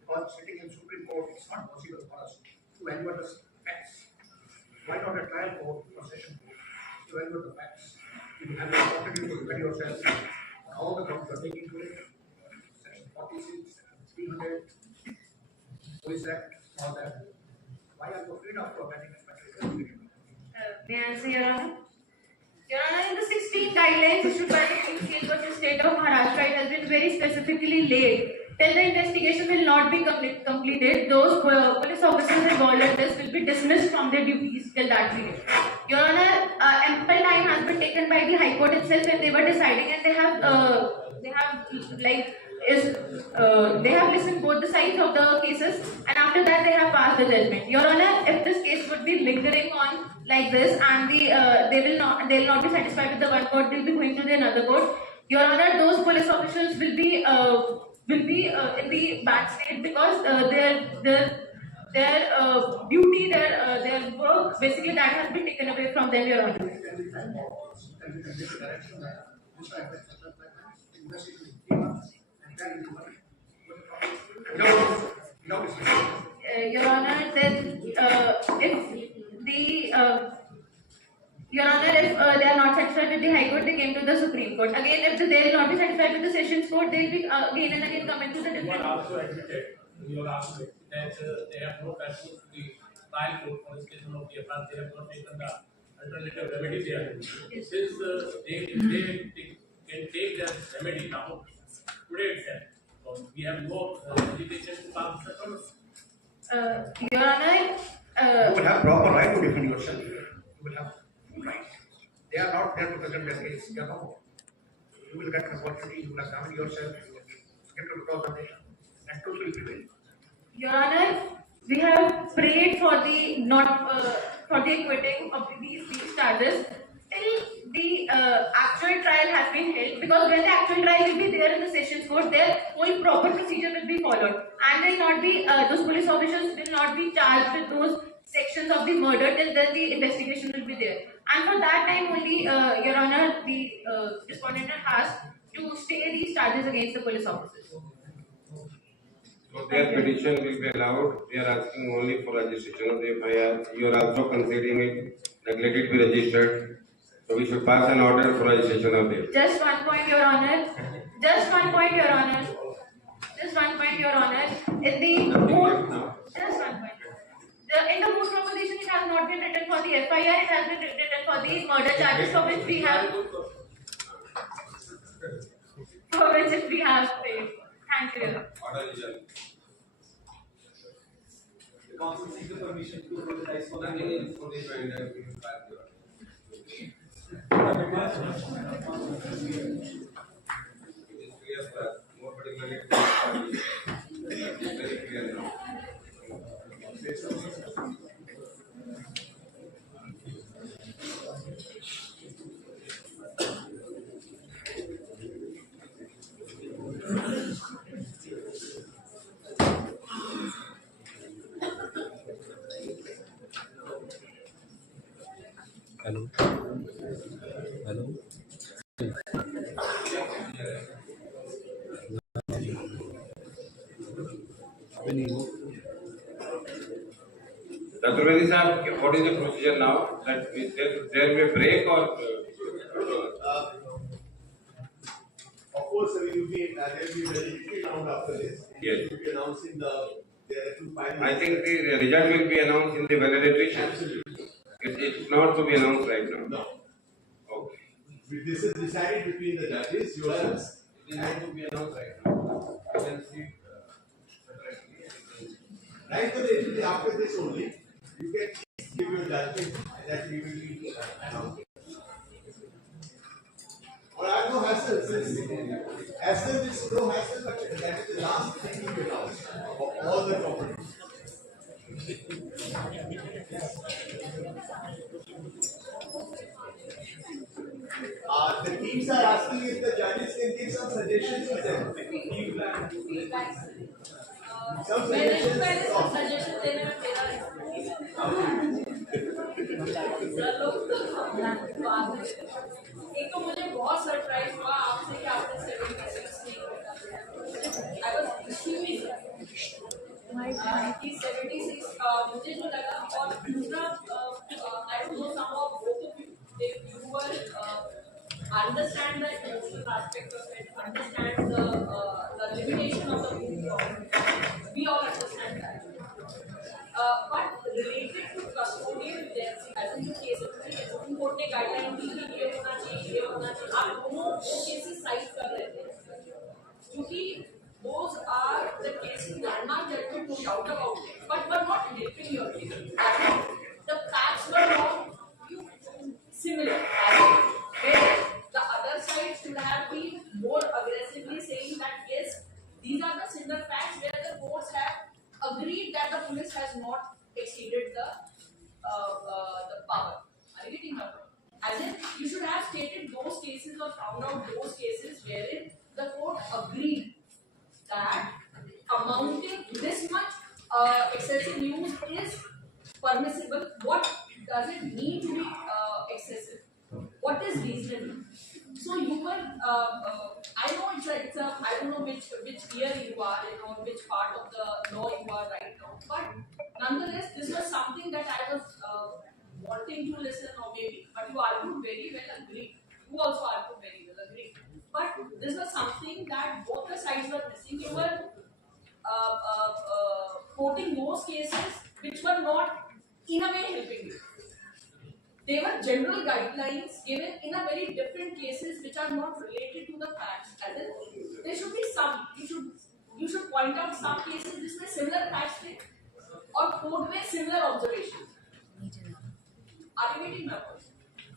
Because sitting in Supreme Court, it's not possible for us to evaluate the facts. Why not a trial court or session court to evaluate the facts? You will have the opportunity to defend yourself on all the grounds you are taking today. Section 46, Section 300, Police Act, all that. Why are you afraid of amending the country? May I answer, Your Honor? Your Honor, in the 16 guidelines issued by the Chief Justice State of Maharashtra, it has been very specifically laid. Till the investigation will not be completed, those police officers involved in this will be dismissed from their duties till that period. Your Honor, ample time has been taken by the High Court itself when they were deciding, and they have listened both the sides of the cases, and after that they have passed the judgment. Your Honor, if this case would be lingering on like this, and they will not be satisfied with the one court, they will be going to the another court. Your Honor, those police officials will be in the bad state because their duty, their work, basically that has been taken away from them, Your Honor. Your Honor, then if they are not satisfied with the High Court, they came to the Supreme Court. Again, if they will not be satisfied with the Sessions Court, they will be again and again coming to the You are different. also admitted in your argument that they have not approached the trial court for inspection of the offense. They have not taken the alternative remedy there. Since they can take their remedy now today itself. So we have no hesitation to pass the terms. Your Honor, You will have proper right to defend yourself. You will have right. They are not there to present their case. They are not. You will get an opportunity. You will examine yourself. You will get to representation, and truth will prevail. Your Honor, we have prayed for the acquitting of these charges till the actual trial has been held, because when the actual trial will be there in the Sessions Court, their whole proper procedure will be followed, and will not be those police officials will not be charged with those sections of the murder till then the investigation will be there. And for that time only, Your Honor, the respondent has to stay these charges against the police officers. So their petition will be allowed. We are asking only for registration of the FIR. You are also considering it, that let it be registered. So we should pass an order for registration of it. Just one point, Your Honor. Just one point, Your Honor. Just one point, Your Honor. In the moot, just one point. In the moot proposition, it has not been written for the FIR. It has been written for the murder charges for which we have paid. Thank you. The council seeks the permission to utilize for the More particularly, very clear now. Hello. Hello. Dr. Reddy sir, what is the procedure now? That there will be a break or? Of course, there will be valedictory round after this. Yes. We will be announcing there are two final. I think the result will be announced in the valedictory. Absolutely. It's not to be announced right now. No. Okay. This is decided between the judges, yourselves. It is not to be announced right now. You can see Right, so it will be after this only. You can give your judgment that we will be announcing. Or I have no hassle. Hassle is no hassle, but that is the last thing to be announced of all the properties. The teams are asking if the judges can give some suggestions to them. Some suggestions. एक तो मुझे बहुत surprise हुआ आपसे कि आपने 76 नहीं I was extremely surprised. 76 मुझे जो लगा और दूसरा I don't know some of both of you if you were understand the emotional aspect of it, understand the limitation of the movie. We all understand that. But related to custodial death, as in the case of Supreme Court ने guideline दी कि ये होना चाहिए, आप दोनों cases cite कर रहे थे, क्योंकि those are the cases landmark judgment, no doubt about it, but were not helping your case. The facts were not similar, where the other side should have been more aggressively saying that yes, these are the similar facts where the courts have agreed that the police has not exceeded the power. Are you getting that? As in, you should have stated those cases or found out those cases wherein the court agreed that amounting this much excessive use is permissible. What does it mean to be excessive? What is reasonable? So you were, I know it's a, I don't know which year you are in or which part of the law you are right now, but nonetheless, this was something that I was wanting to listen or maybe, but you argued very well agreed. You also argued very well agreed. But this was something that both the sides were missing. You were quoting those cases which were not in a way helping you. They were general guidelines given in a very different cases which are not related to the facts. As in, there should be some. You should point out some cases जिसमें similar facts थे और court में similar observations. Are you getting my point?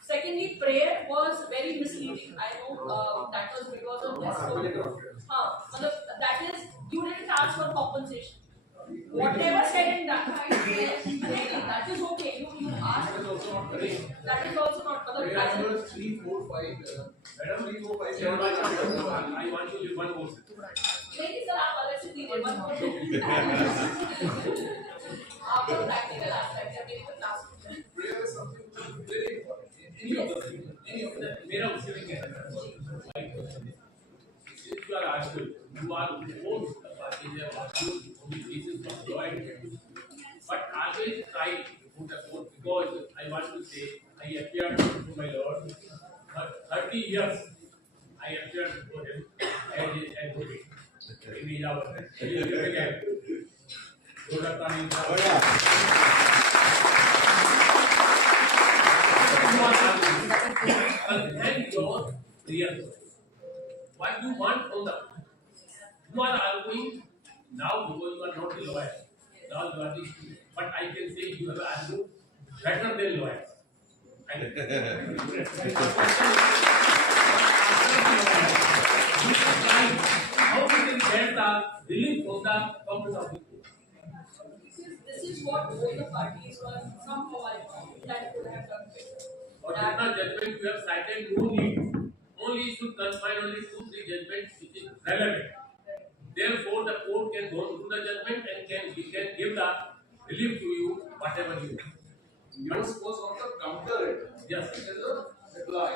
Secondly, prayer was very misleading. I know that was because of this. That is, you didn't ask for compensation. Whatever said and done, that is okay. You asked. That is also not. Madam, 3, 4, 5. Madam, 3, 4, 5, 7, 8, I want to give one more. नहीं sir आप अलग से दीजिए one more. आपका practical aspect है मेरी तो class. prayer is something very important. Any of them. मेरा उससे नहीं कहना है. If you are asked, you are both parties have asked you 30 years I appeared before him as his advocate. He is our and your real. What you want from the you are arguing now because you are not the lawyer. Now you are the student. But I can say you have argued better than lawyers. I how we can get the relief from the purpose of the court. This is what both the parties were somehow I found that could have done better. But in the judgment you have cited no need. Only you should confine only 2-3 judgments which is relevant. Therefore, the court can go through the judgment and can give the relief to you whatever you want. You are supposed to also counter it. Yes. It is a reply.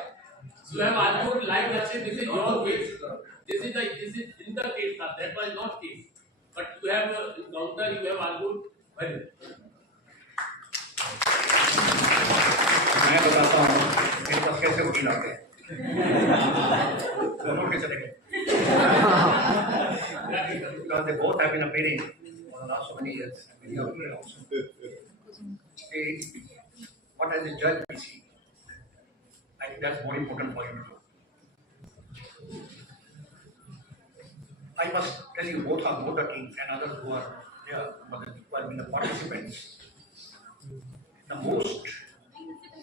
You have argued like that. This is your case. This is in the case. That was not case. But you have counter. You have argued well. मैं बताता हूँ मेरे पास कैसे वकील आते हैं दोनों के चले गए because they both have been appearing for the last so many years. Many of you also. See, what as a judge we see. I think that's more important for you to do. I must tell you, both the kings and others who are there, who have been the participants. The most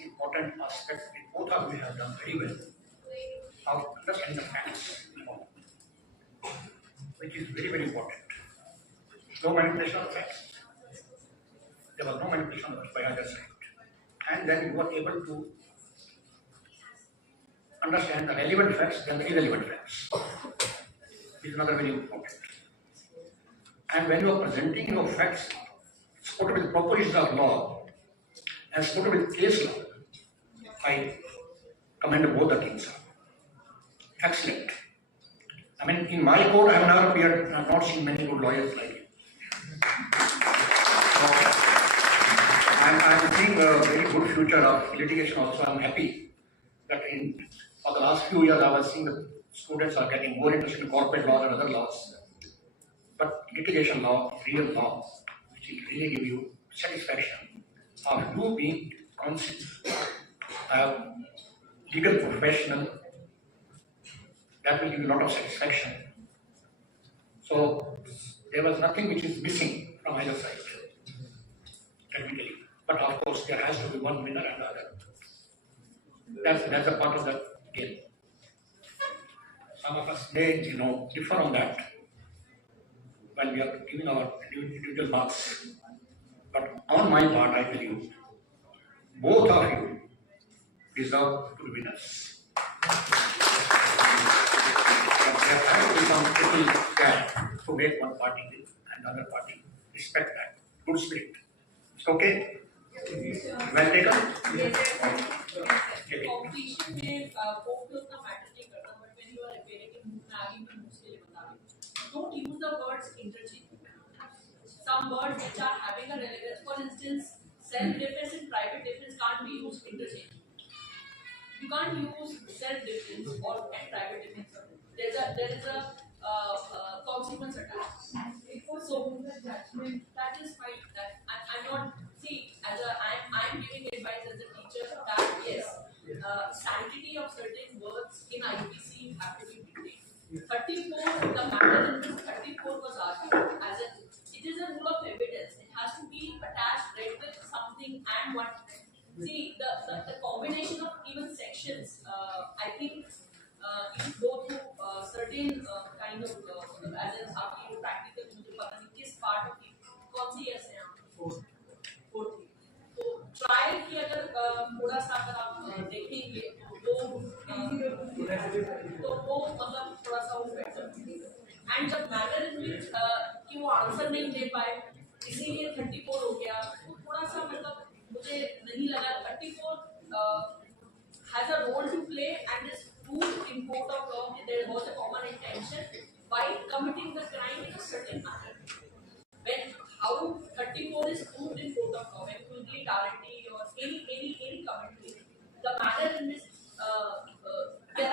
important aspect in both of you have done very well of understanding the facts, which is very, very important. No manipulation of facts. There was no manipulation of by either side. And then you were able to understand the relevant facts and the irrelevant facts. This is another very important. And when you are presenting your facts, supported with propositions of law and supported with case law, I commend both the kings. Excellent. I mean, in my court, I have never appeared, I have not seen many good lawyers like you. So, I'm seeing a very good future of litigation also. I'm happy that for the last few years, I was seeing the students are getting more interested in corporate law and other laws. But litigation law, real law, which will really give you satisfaction of you being a legal professional, that will give you a lot of satisfaction. So there was nothing which is missing from either side, technically. But of course, there has to be one winner and the other. That's a part of the game. Some of us may, differ on that when we are giving our individual marks. But on my part, I tell you, both of you deserve to be winners. But there has to be some little gap to make one party win and the other party respect that. Good spirit. It's okay? Well taken? Competition में court में उतना matter नहीं करता, but when you are appearing in मैं आगे मैं उसके लिए बता रही हूँ. Don't use the words interchangeably. Some words which are having a relevance, for instance, self-defense and private defense can't be used interchangeably. You can't use self-defense or private defense. There is a consequence attached. So that is fine. That I'm not I'm giving advice as a teacher that yes, sanctity of certain words in IPC have to be maintained. 34, the matter in this 34 was argued as it is a rule of evidence. It has to be attached right with something and what. See, the combination of even sections, I think you should go through certain kind of, as in आपकी practical मुझे पता नहीं किस part of कौन सी ऐसे हैं fourth. तो trial की अगर थोड़ा सा अगर आप देखेंगे तो वो मतलब थोड़ा सा वो better. And जब matter in which कि वो answer नहीं दे पाए इसीलिए 34 हो गया तो थोड़ा सा मतलब मुझे नहीं लगा 34 has a role to play and is proved in court of law. There was a common intention by committing the crime in a certain manner. When how 34 is proved in court of law, when it will be guarantee or any commentary, the manner in which there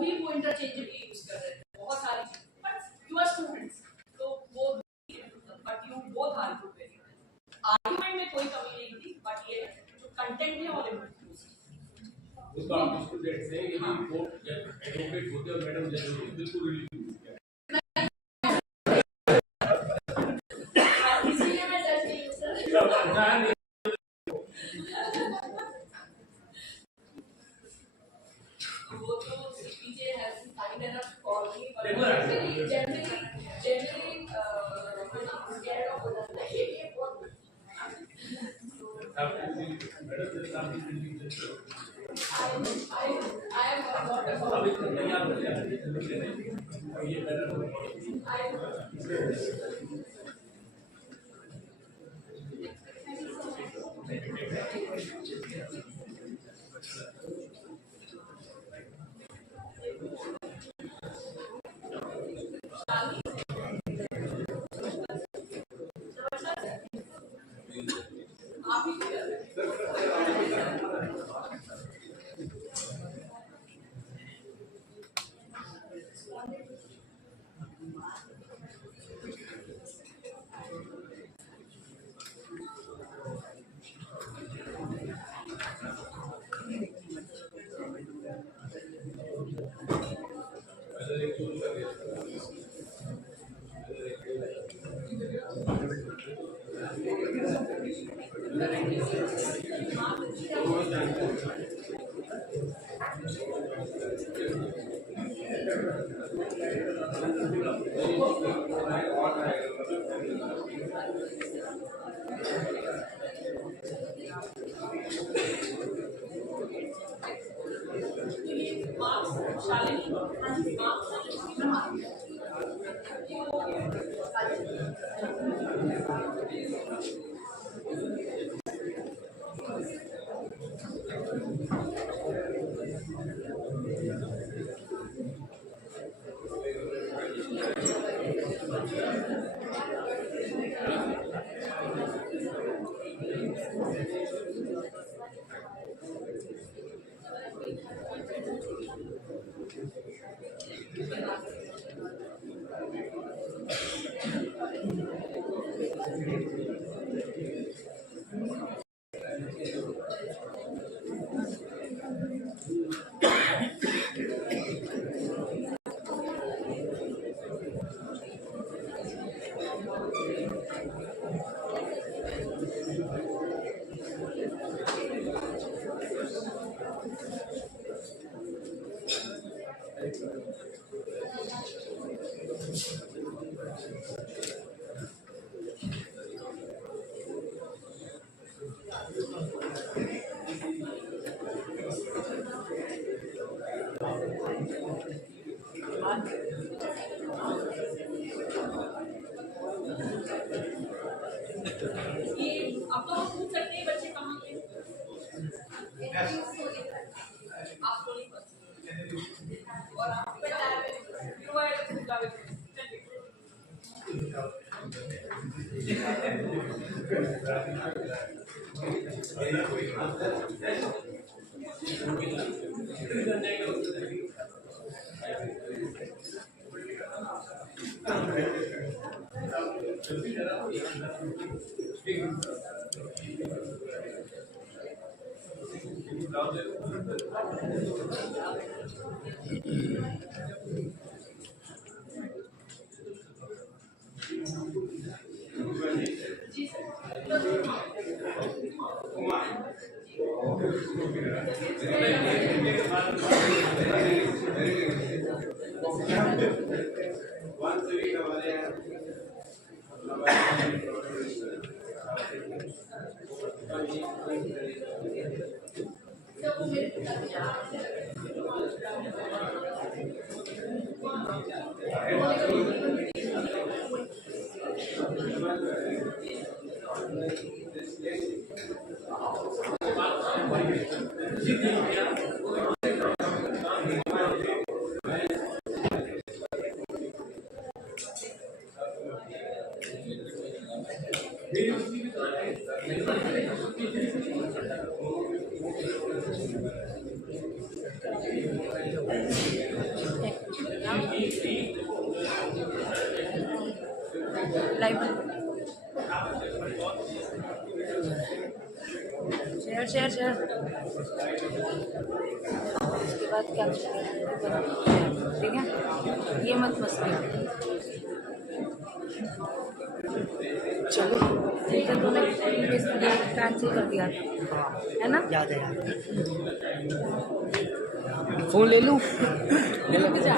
भी वो interchangeably use कर रहे थे बहुत सारी चीजें, but you are students तो वो but you both argue very well, argument में कोई कमी नहीं थी, बट ये जो कंटेंट है वो लिमिटेड उसको आप स्टूडेंट से यदि कोर्ट एडवोकेट होते और मैडम जज होते बिल्कुल रिलीव इसलिए मैं जज नहीं हूं सर। वो तो CPJ has been kind enough for me, but generally scared of the I am not about ये अब तो हम पूछ सकते हैं बच्चे कहाँ के आप तो नहीं और आप शेयर उसके बाद क्या ठीक है, ये मत मस्ती चलो ठीक है। तूने कैंसिल कर दिया था है ना? याद है फोन ले लूँ लेके जा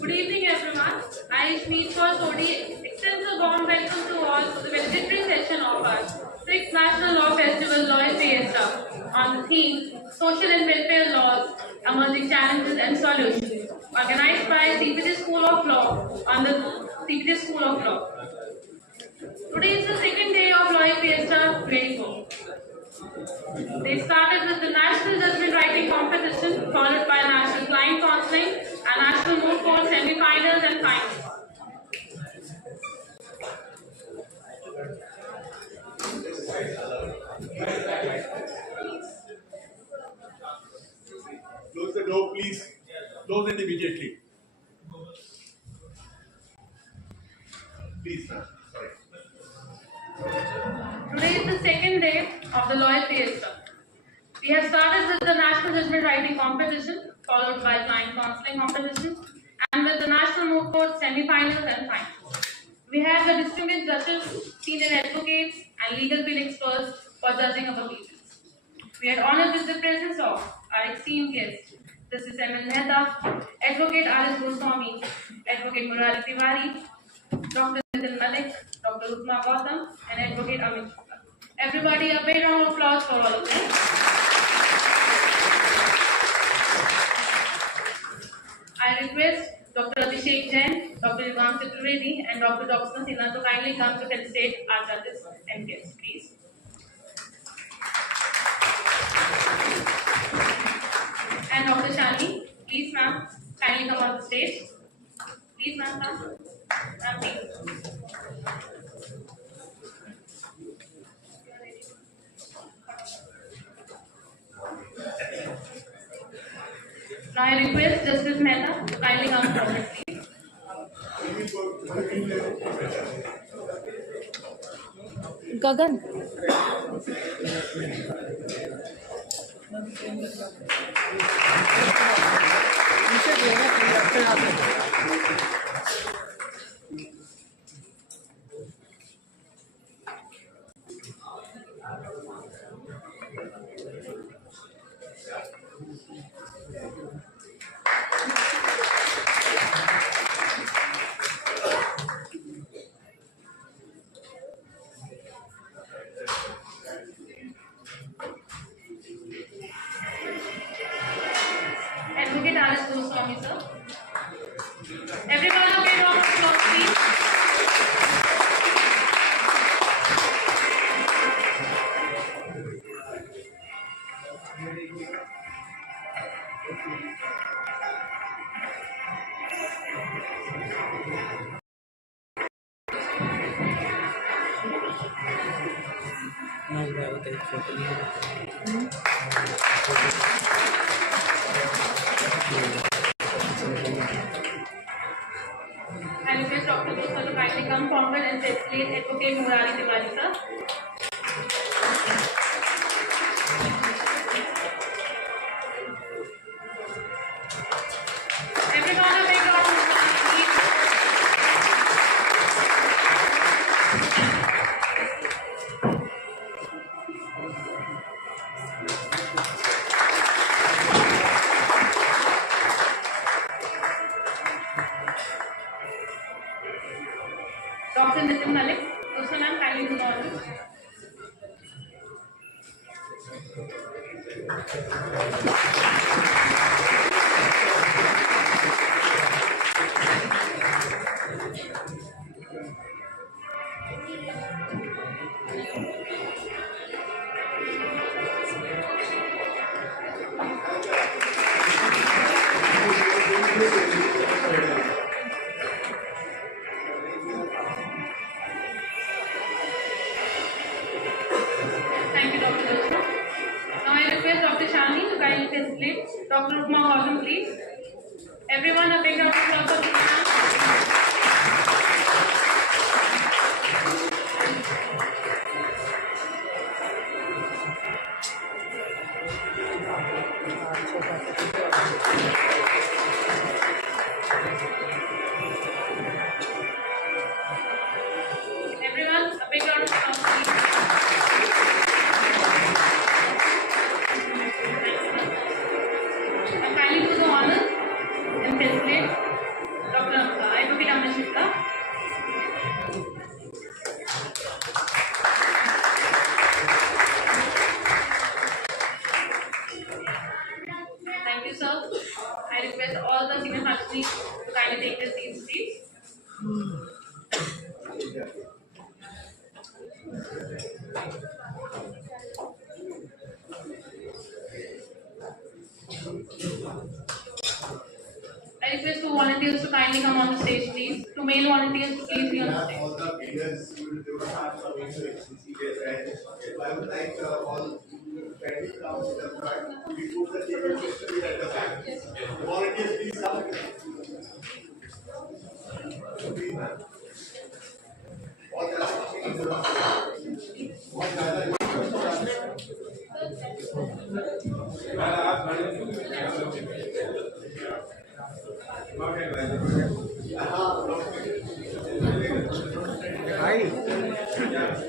Good evening, everyone. I, Esteemed, extends a warm welcome to all to the valedictory session of our 6th National Law Festival, Loi Fiesta, on the theme Social and Welfare Laws, Emerging Challenges and Solutions, organized by CPG School of Law on the CPG School of Law. Today is the second day of Loi Fiesta 24. They started with the National Judgment Writing Competition, followed by National Client Counseling and National Moot Court semi-finals and finals. Close the door, please. Close it immediately. Please, sir. Sorry. Today is the second day of the Loi Fiesta. We have started with the National Judgment Writing Competition, followed by Client Counseling Competition, and with the National Moot Court semi-finals and finals. We have the distinguished judges, senior advocates, and legal field experts for judging our cases. We are honored with the presence of our esteemed guests, Justice M.L. Mehta, Advocate R.S. Goswami, Advocate Murari Tiwari, Dr. Nitin Malik, Dr. Upma Gautam, and Advocate Amit Kumar. Everybody, a big round of applause for all of them. I request Dr. Abhishek Jain, Dr. Ggsipu, and Dr. Dr. Sinha to kindly come to felicitate our judges and guests, please. And Dr. Shani, please ma'am, kindly come on the stage. Please ma'am, come. Ma'am, please. Now I request Justice Mehta to kindly come forward, please. Gagan I request Dr. Goswami to kindly come forward and please advocate Murari Tiwari, sir. Everyone, a big round of applause, please. Dr. Nitin Malik, also ma'am, kindly do the honors. Thank you, Dr. Goswami. Now I request Dr. Shani to kindly facilitate. Dr. Upma Gautam, please. Everyone, a big round of applause for the ma'am. Everyone, a big round of applause, please. And kindly do the honors and facilitate Dr. Adv. Mehta. Thank you, sir. I request all the senior faculty to kindly take their seats, please. I request two volunteers to kindly come on the stage, please. Two male volunteers to please be on the stage. All the leaders will have some HCC, right? So I would like all friendly come to the front. We put the table system at the back. The volunteers, please come. Please, ma'am. All the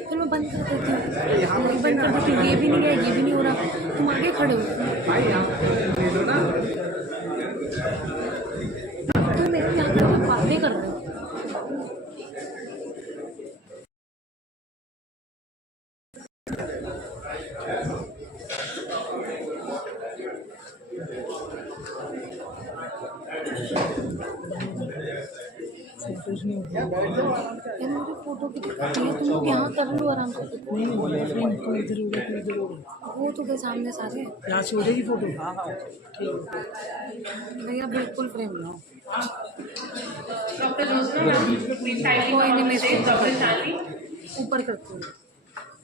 फिर मैं बंद कर देती हूँ, बंद कर देती हूँ। ये भी नहीं है, ये भी नहीं हो रहा, तुम आगे खड़े हो। तुम मेरे यहाँ पे बातें कर रहे हो। यार मुझे फोटो की दिक्कत है, तुम लोग यहाँ कर लो आराम से। वो तो के सामने सारे यहाँ से हो जाएगी फोटो। हाँ भैया बिल्कुल flame low. Dr. Goswami, please kindly come on the stage. Dr. Shani. ऊपर करते हो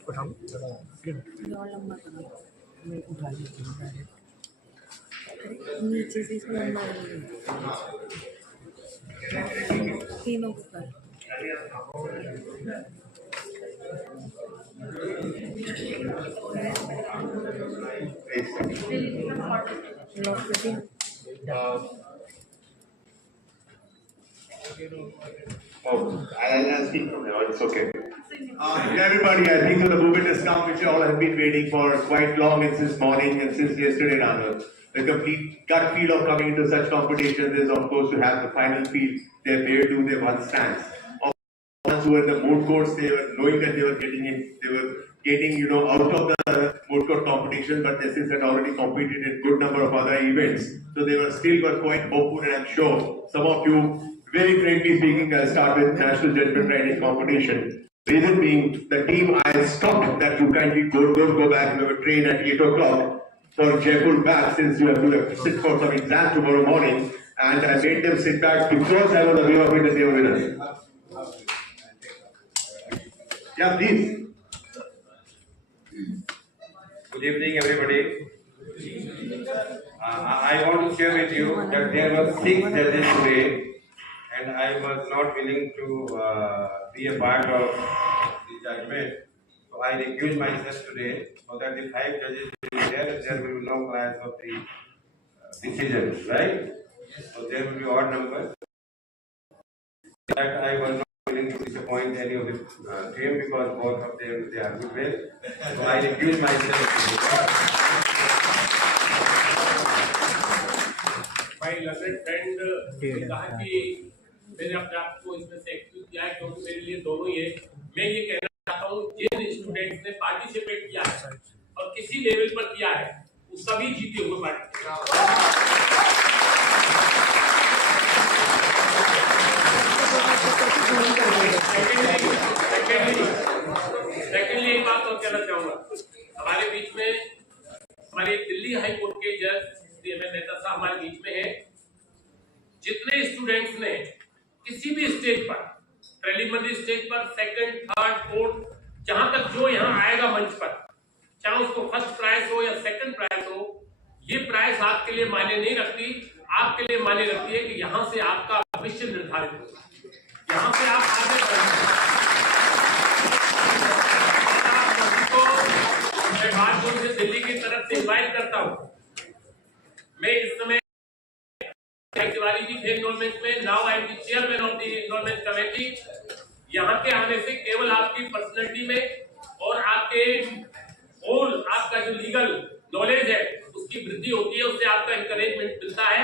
और लंबा करो, नीचे से इसको लंबा करो, तीनों को कर। I'll speak from here, it's okay. Everybody, I think the movement has come, which you all have been waiting for quite long, and since morning and since yesterday, rather. The complete gut feel of coming into such competitions is, of course, to have the final feel. They're there to their one stance. Of ones who were in the moot courts, they were knowing that they were getting in, they were getting, out of the moot court competition, but they since had already competed in good number of other events. So they were quite hopeful, and I'm sure some of you, very frankly speaking, I'll start with National Judgment Writing Competition. Reason being, the team I stopped that you kindly go back to a train at 8 o'clock for Jaipur back, since you have to sit for some exam tomorrow morning, and I made them sit back because I was aware of it that they were winners. Yeah, please. Good evening, everybody. I want to share with you that there were 6 judges today, and I was not willing to be a part of the judgment. So I recused myself today, so that the 5 judges will be there, and there will be no clash of the decisions, right? So there will be odd numbers. That I was not willing to disappoint any of the team because both of them they are good well. So I recused myself today. My learned friend ने कहा कि मैंने अपने आप को इसमें say excuse किया है क्योंकि मेरे लिए दोनों ही है। मैं ये कहना चाहता हूँ जिन स्टूडेंट्स ने पार्टिसिपेट किया है और किसी लेवल पर किया है वो सभी जीते हुए पार्टिसिपेट। सेकेंडली एक बात और कहना चाहूँगा, हमारे बीच में हमारे दिल्ली हाई कोर्ट के जज मेहता साहब हमारे बीच में है। जितने स्टूडेंट्स ने किसी भी स्टेज पर, प्रीलिमिनरी स्टेज पर, सेकंड, थर्ड, फोर्थ, जहां तक जो यहां आएगा मंच पर, चाहे उसको फर्स्ट प्राइज हो या सेकंड प्राइज हो, ये प्राइज आपके लिए मायने नहीं रखती। आपके लिए मायने रखती है कि यहां से आपका भविष्य निर्धारित हो, यहां से आप आगे बढ़ेंगे। मैं बात से दिल्ली की तरफ से इन्वाइट करता हूं। मैं इस समय तिवारी जी थे एनरोलमेंट में, now I am the chairman of the enrolment committee. यहाँ के आने से केवल आपकी पर्सनैलिटी में और आपके होल आपका जो लीगल नॉलेज है उसकी वृद्धि होती है, उससे आपका इंकरेजमेंट मिलता है।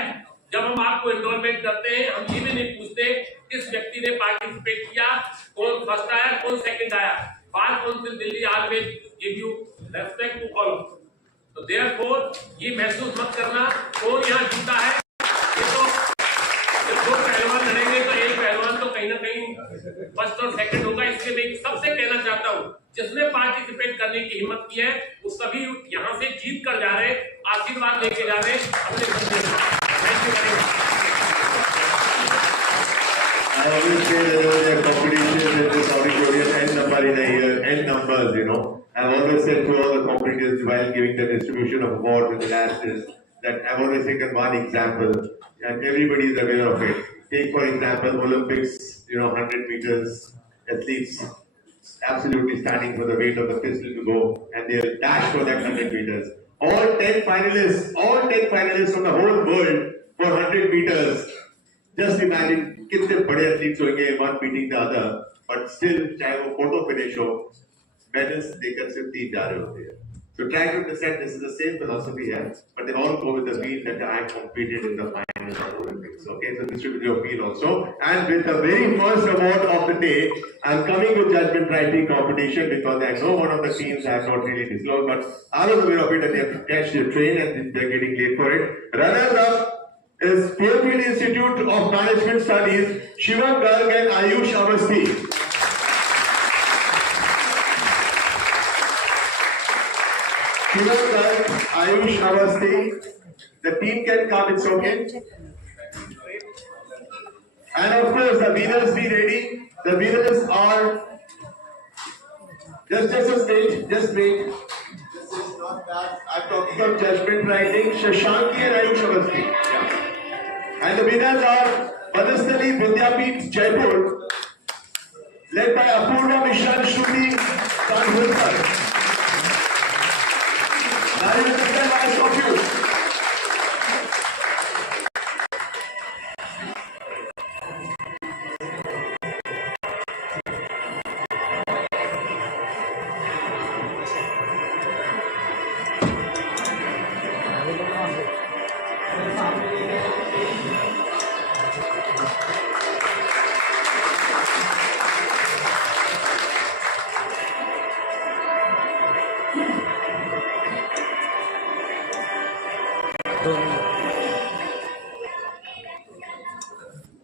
जब हम आपको एनरोलमेंट करते हैं हम ये भी नहीं पूछते किस व्यक्ति ने पार्टिसिपेट किया, कौन फर्स्ट आया, कौन सेकंड आया। Bar council Delhi always give you respect to all. तो देयरफॉर ये महसूस मत करना कौन यहाँ जीता है। ये तो जब 2 पहलवान लड़ेंगे तो एक पहलवान तो कहीं ना कहीं फर्स्ट और सेकंड होगा। इसलिए मैं सबसे कहना चाहता हूँ जिसने पार्टिसिपेट करने की हिम्मत की है वो सभी यहाँ से जीत कर जा रहे, आशीर्वाद लेके जा रहे अपने बच्चे। Thank you very much. I always say that there was a competition in this auditorium, n number in a year, n numbers, you know. I've always said to all the competitors while giving the distribution of awards in the last is that I've always taken one example, and everybody is aware of it. Take for example Olympics, 100 meters, athletes absolutely standing for the weight of the pistol to go, and they'll dash for that 100 meters. All 10 finalists from the whole world for 100 meters. Just imagine कितने बड़े athletes होंगे, one beating the other, but still चाहे वो photo finish हो, medals देकर सिर्फ 3 जा रहे होते हैं. So try to understand this is the same philosophy here, but they all go with the feel that I competed in the finals of Olympics. Okay, so this should be your feel also. And with the very first award of the day, I'm coming with judgment writing competition because I know one of the teams I have not really disclosed, but I was aware of it and they have to catch their train and they're getting late for it. Runners-up is Fairfield Institute of Management Studies, Shivam Garg and Ayush Avasti. Shivam Garg, Ayush Avasti. The team can come, it's okay. And of course, the winners be ready. The winners are just a stage, just wait. This is not that. I'm talking of judgment writing, Shashanki and Ayush Avasti. And the winners are Vadastali Vidyapeeth Jaipur, led by Upma Gautam Adv. Now you understand why I stop you.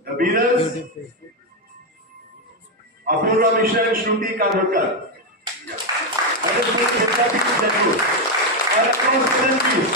The winners, Apurva Mishra and Shruti Kalhurkar. And the team is happy to tell you. And of course, please.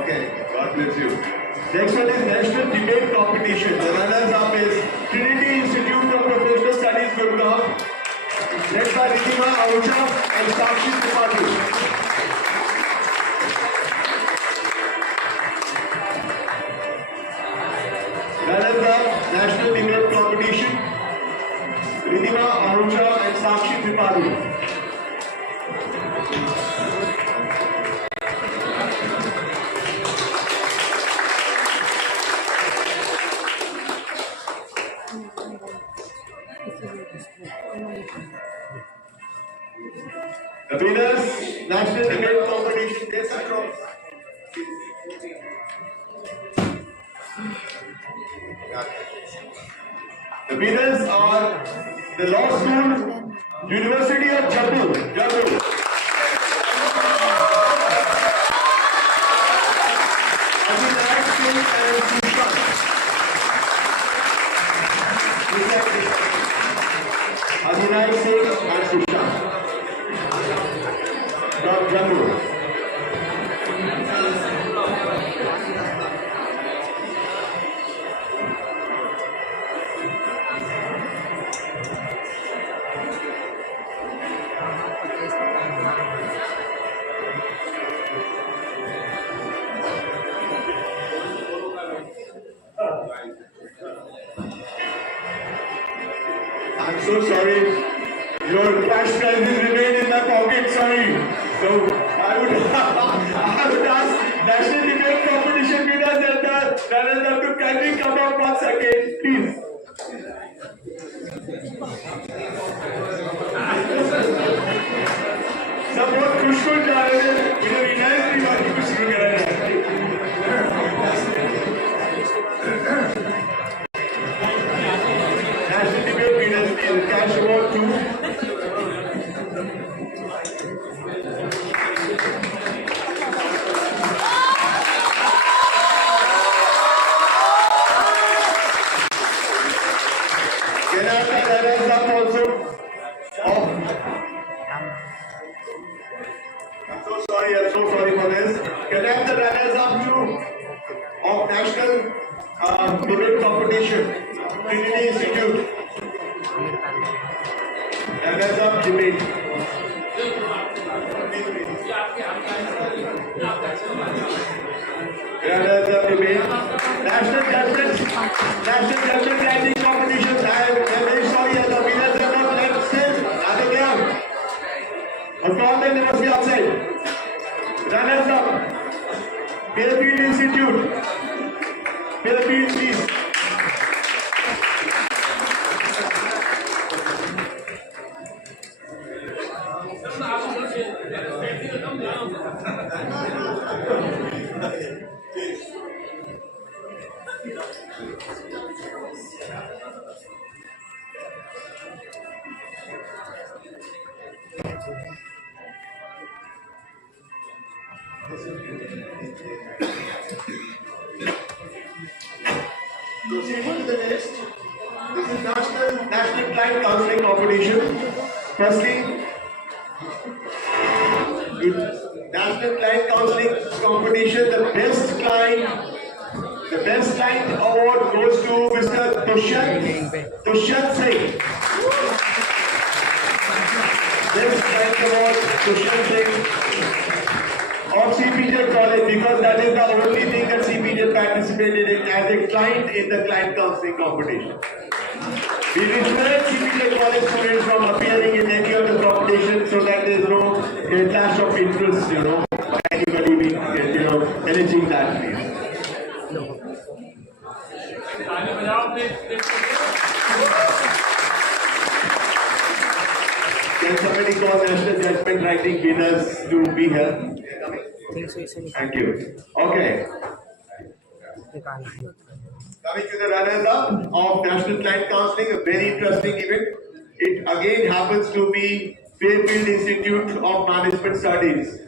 Okay, God bless you. Next one is National Debate Competition. The runners-up is Trinity Institute of Professional Studies, Gurgaon, led by Nitin Malik and Sakshi Tripathi. Runners-up, National Debate Competition, Ridhima Ahuja and Sakshi Tripathi. The winners, National Debate Competition, they start off. The winners are the Law School, University of Jammu. Abhinav Singh and Sushant. Abhinav Singh and Sushant from Jammu. I'm so sorry. Your cash prizes remain in my pocket, sorry. So I would ask National Debate Competition winners and the runners-up to kindly come up once again, please. सब बहुत खुश हो जा रहे हैं मुझे रिलायंस की बात कुछ शुरू करा है National Debate winners is cash award to also I'm so sorry for this. Can I have the runners-up of National Debate Competition, Trinity Institute. Runners-up debate. Runners-up debate. National Judgment Writing Competition. I am very sorry, the winners are not left still. Are they there? Of course, they must be outside. Runners-up, B.A.Ll.B Institute. B.A.Ll.B, please. Proceeding to the next. This is National Client Counseling Competition. Firstly, National Client Counseling Competition, the best client award goes to Mr. Tushant Singh. Best client award, Tushant Singh of CPJ College, because that is the only thing that CPJ participated in as a client in the client counseling competition. We discourage CPJ College students from appearing in any of the competition so that there is no clash of interest, anybody being, managing that please. Can can somebody call National Judgment Writing winners to be here? Thank you. Okay. Coming to the runners-up of National Client Counseling, a very interesting event. It again happens to be Fairfield Institute of Management Studies.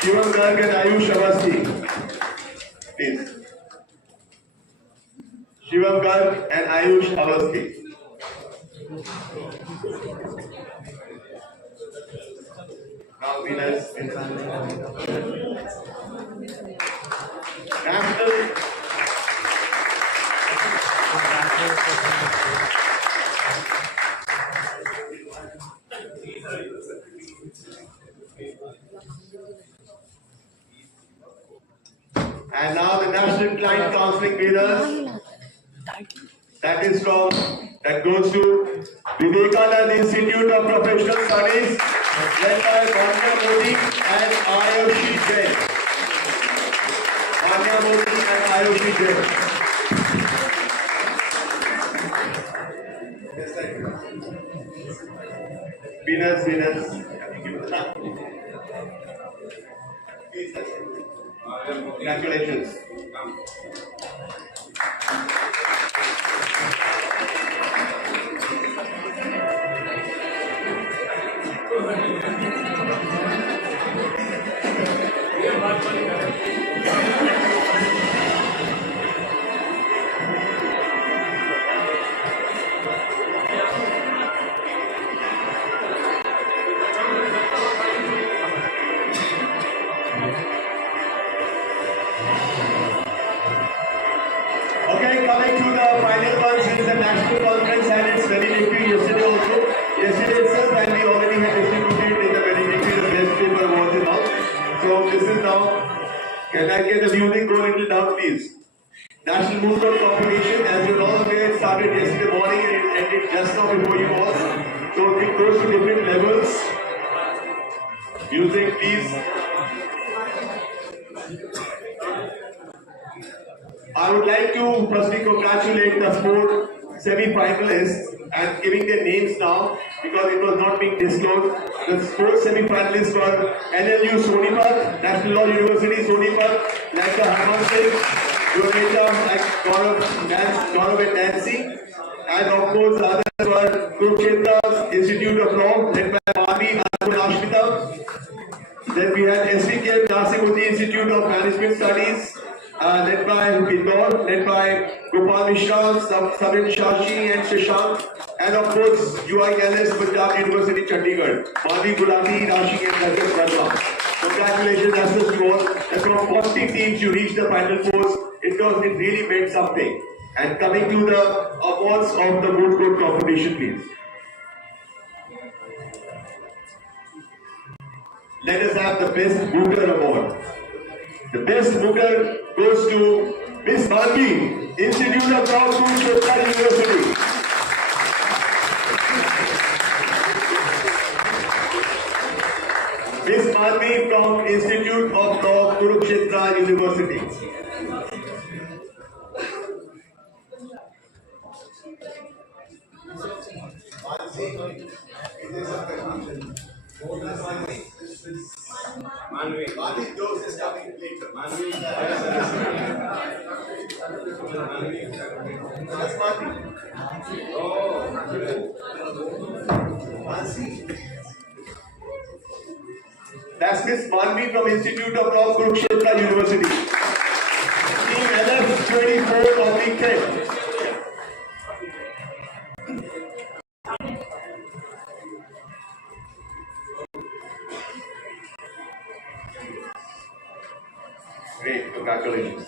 Shivam Garg and Ayush Awasthi. Please. Shivam Garg and Ayush Awasthi. Now winners. National. And now the National Client Counseling winners. That goes to B.A.Ll.B Institute of Professional Studies, led by Manya Modi and Ayushi Jain. Manya Modi and Ayushi Jain. Winners. Congratulations. Okay, coming to the final one, since the national conference had its valedictory yesterday also. Yesterday itself, and we already had distributed in the valedictory the best paper awards and all. So this is now, can I get the music go a little down please? National Movement Competition, as you're all aware, it started yesterday morning and it ended just now before you all. So it goes to different levels. Music please. I would like to firstly congratulate the 4 semi-finalists and giving their names now because it was not being disclosed. The 4 semi-finalists were NLU Sonipat, National Law University Sonipat, like the Harman Singh, Mehta, like Gaurav and Nancy, and of course the others were Kurukshetra Institute of Law, led by Murari Tiwari. Then we had Ggsipu Institute of Management Studies, led by B.A.Ll.B, led by Gopal Mishra, Sabin Shashi and Shashank, and of course UILS Punjab University Chandigarh, Madhi Gulati, Rashi and Rajat Verma. Congratulations, that's the score. And from 40 teams you reached the final 4s. It really meant something. And coming to the awards of the moot court competition, please. Let us have the Best Mooter Award. The Best Mooter goes to Miss Bb.A.Ll.B, Institute of Law, Kurukshetra University. Miss Bb.A.Ll.B from Institute of Law, Kurukshetra University. Manvi jokes is coming later. Manvi. That's Manvi. That's Miss Manvi from Institute of Law, Kurukshetra University. Team LF 24 on the 10th. Great, congratulations.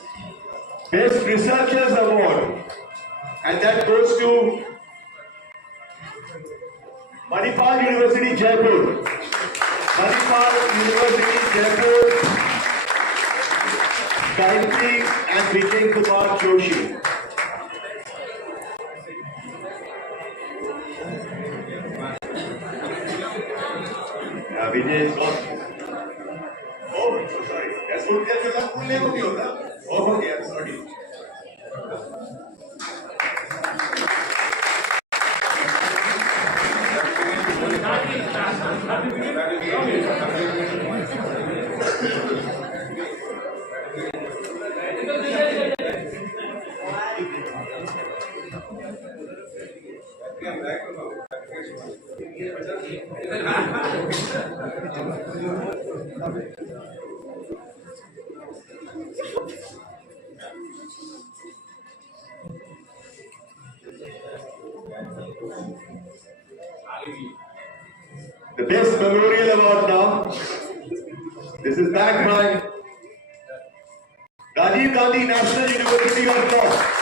Best Researchers Award, and that goes to Manipal University, Jaipur. Manipal University, Jaipur, Gayatri and Nitin Kumar Joshi. Vijay is gone. Oh, I'm so sorry. That's good. That's full name of yours. Oh, okay. I'm sorry. The best memorial award now. This is backed by Rajiv Gandhi National University of Law.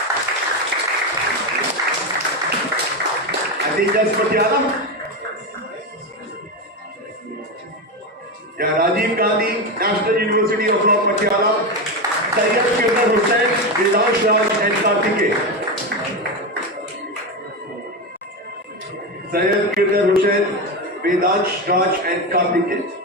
I think that's Patiala. Yeah, Rajiv Gandhi National University of Law, Patiala. Sayyid Kirdar Hussain, Vedant Raj and Kartikeya. Sayyid Kirdar Hussain, Vedant Raj and Kartikeya.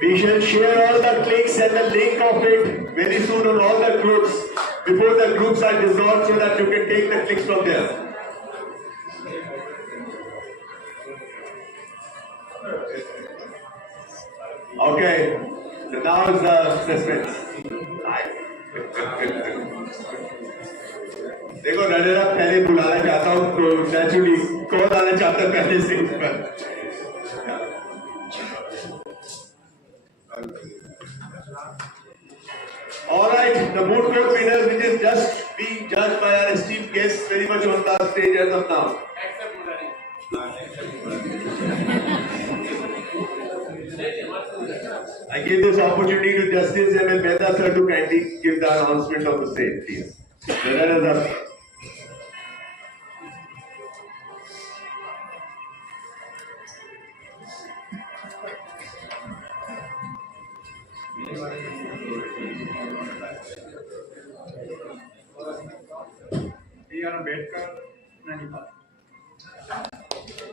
We shall share all the clicks and the link of it very soon on all the groups before the groups are dissolved so that you can take the clicks from there. Okay, so now is the suspense. देखो runner up पहले बुलाना चाहता हूँ तो naturally कौन आना चाहता है पहले से उस पर All right, the mood court winner which is just being judged by our esteemed guests very much on the stage as of now. I give this opportunity to Justice M.L. Mehta sir to kindly give the announcement of the same, please. The runners up. B.A.Ll.B, Manipal.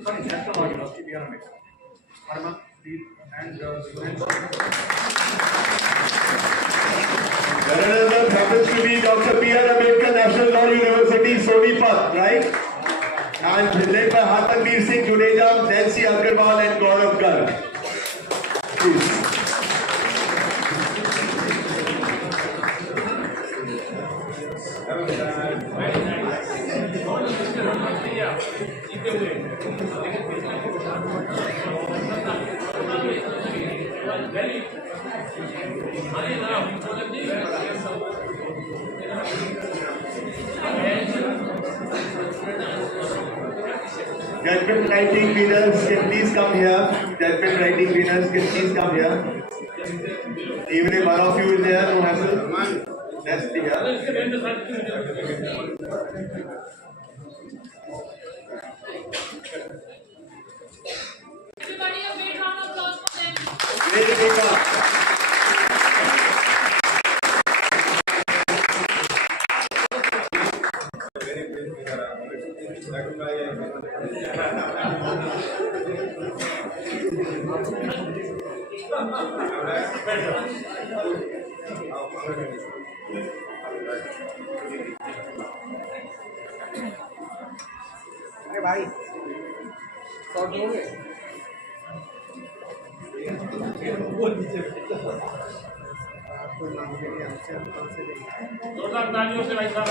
Sorry, Central Law University, B.A.Ll.B. Arma, and students. The runner-up happens to be Dr. B.A.Ll.B. National Law University, Sonipat, right? And led by Hartanveer Singh Juneja, Nancy Agarwal and Gaurav Garg. Please. Judgment writing winners can please come here. Judgment writing winners can please come here. Even if one of you is there, no hassle. Let's be here. Everybody, a big round of applause for them. Great big round. अरे भाई shot दोगे जोरदार तालियों से भाई क्या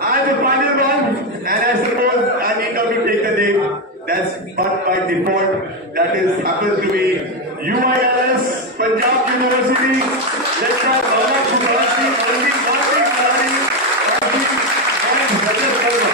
And the final one, and I suppose I need not to take the name, that's but by default, that is happens to be UILS, Punjab University, led by Murari Tiwari, Murari and Rajat Verma.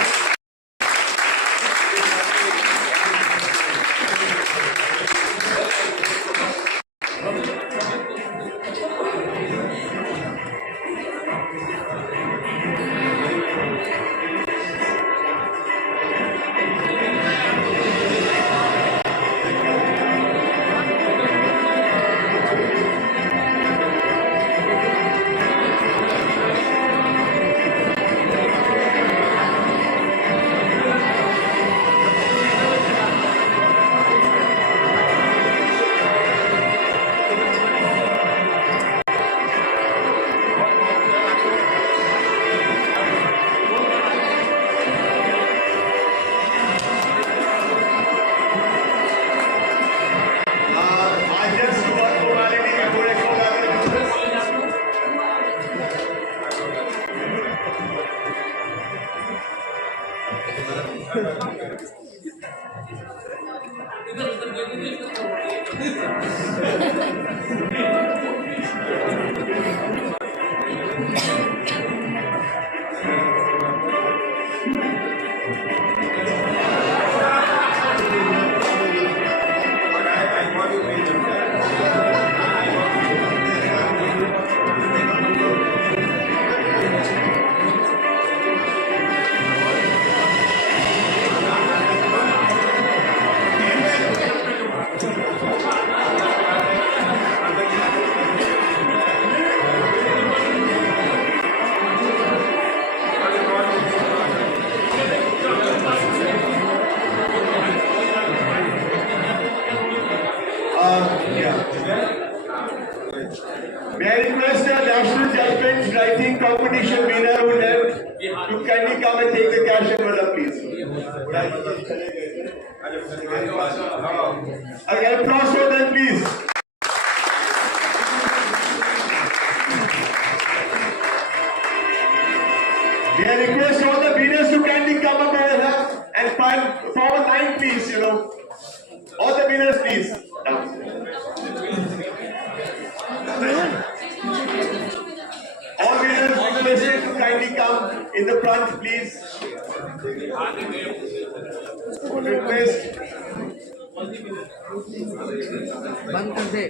May I request a national judgment writing competition winner who left to kindly come and take the cash envelope, please. Okay, applause for them, please. May I request all the winners to kindly come up over here and form a line, please, you know. All the winners, please. All winners requested to kindly come in the front, please. Request. बंद कर दे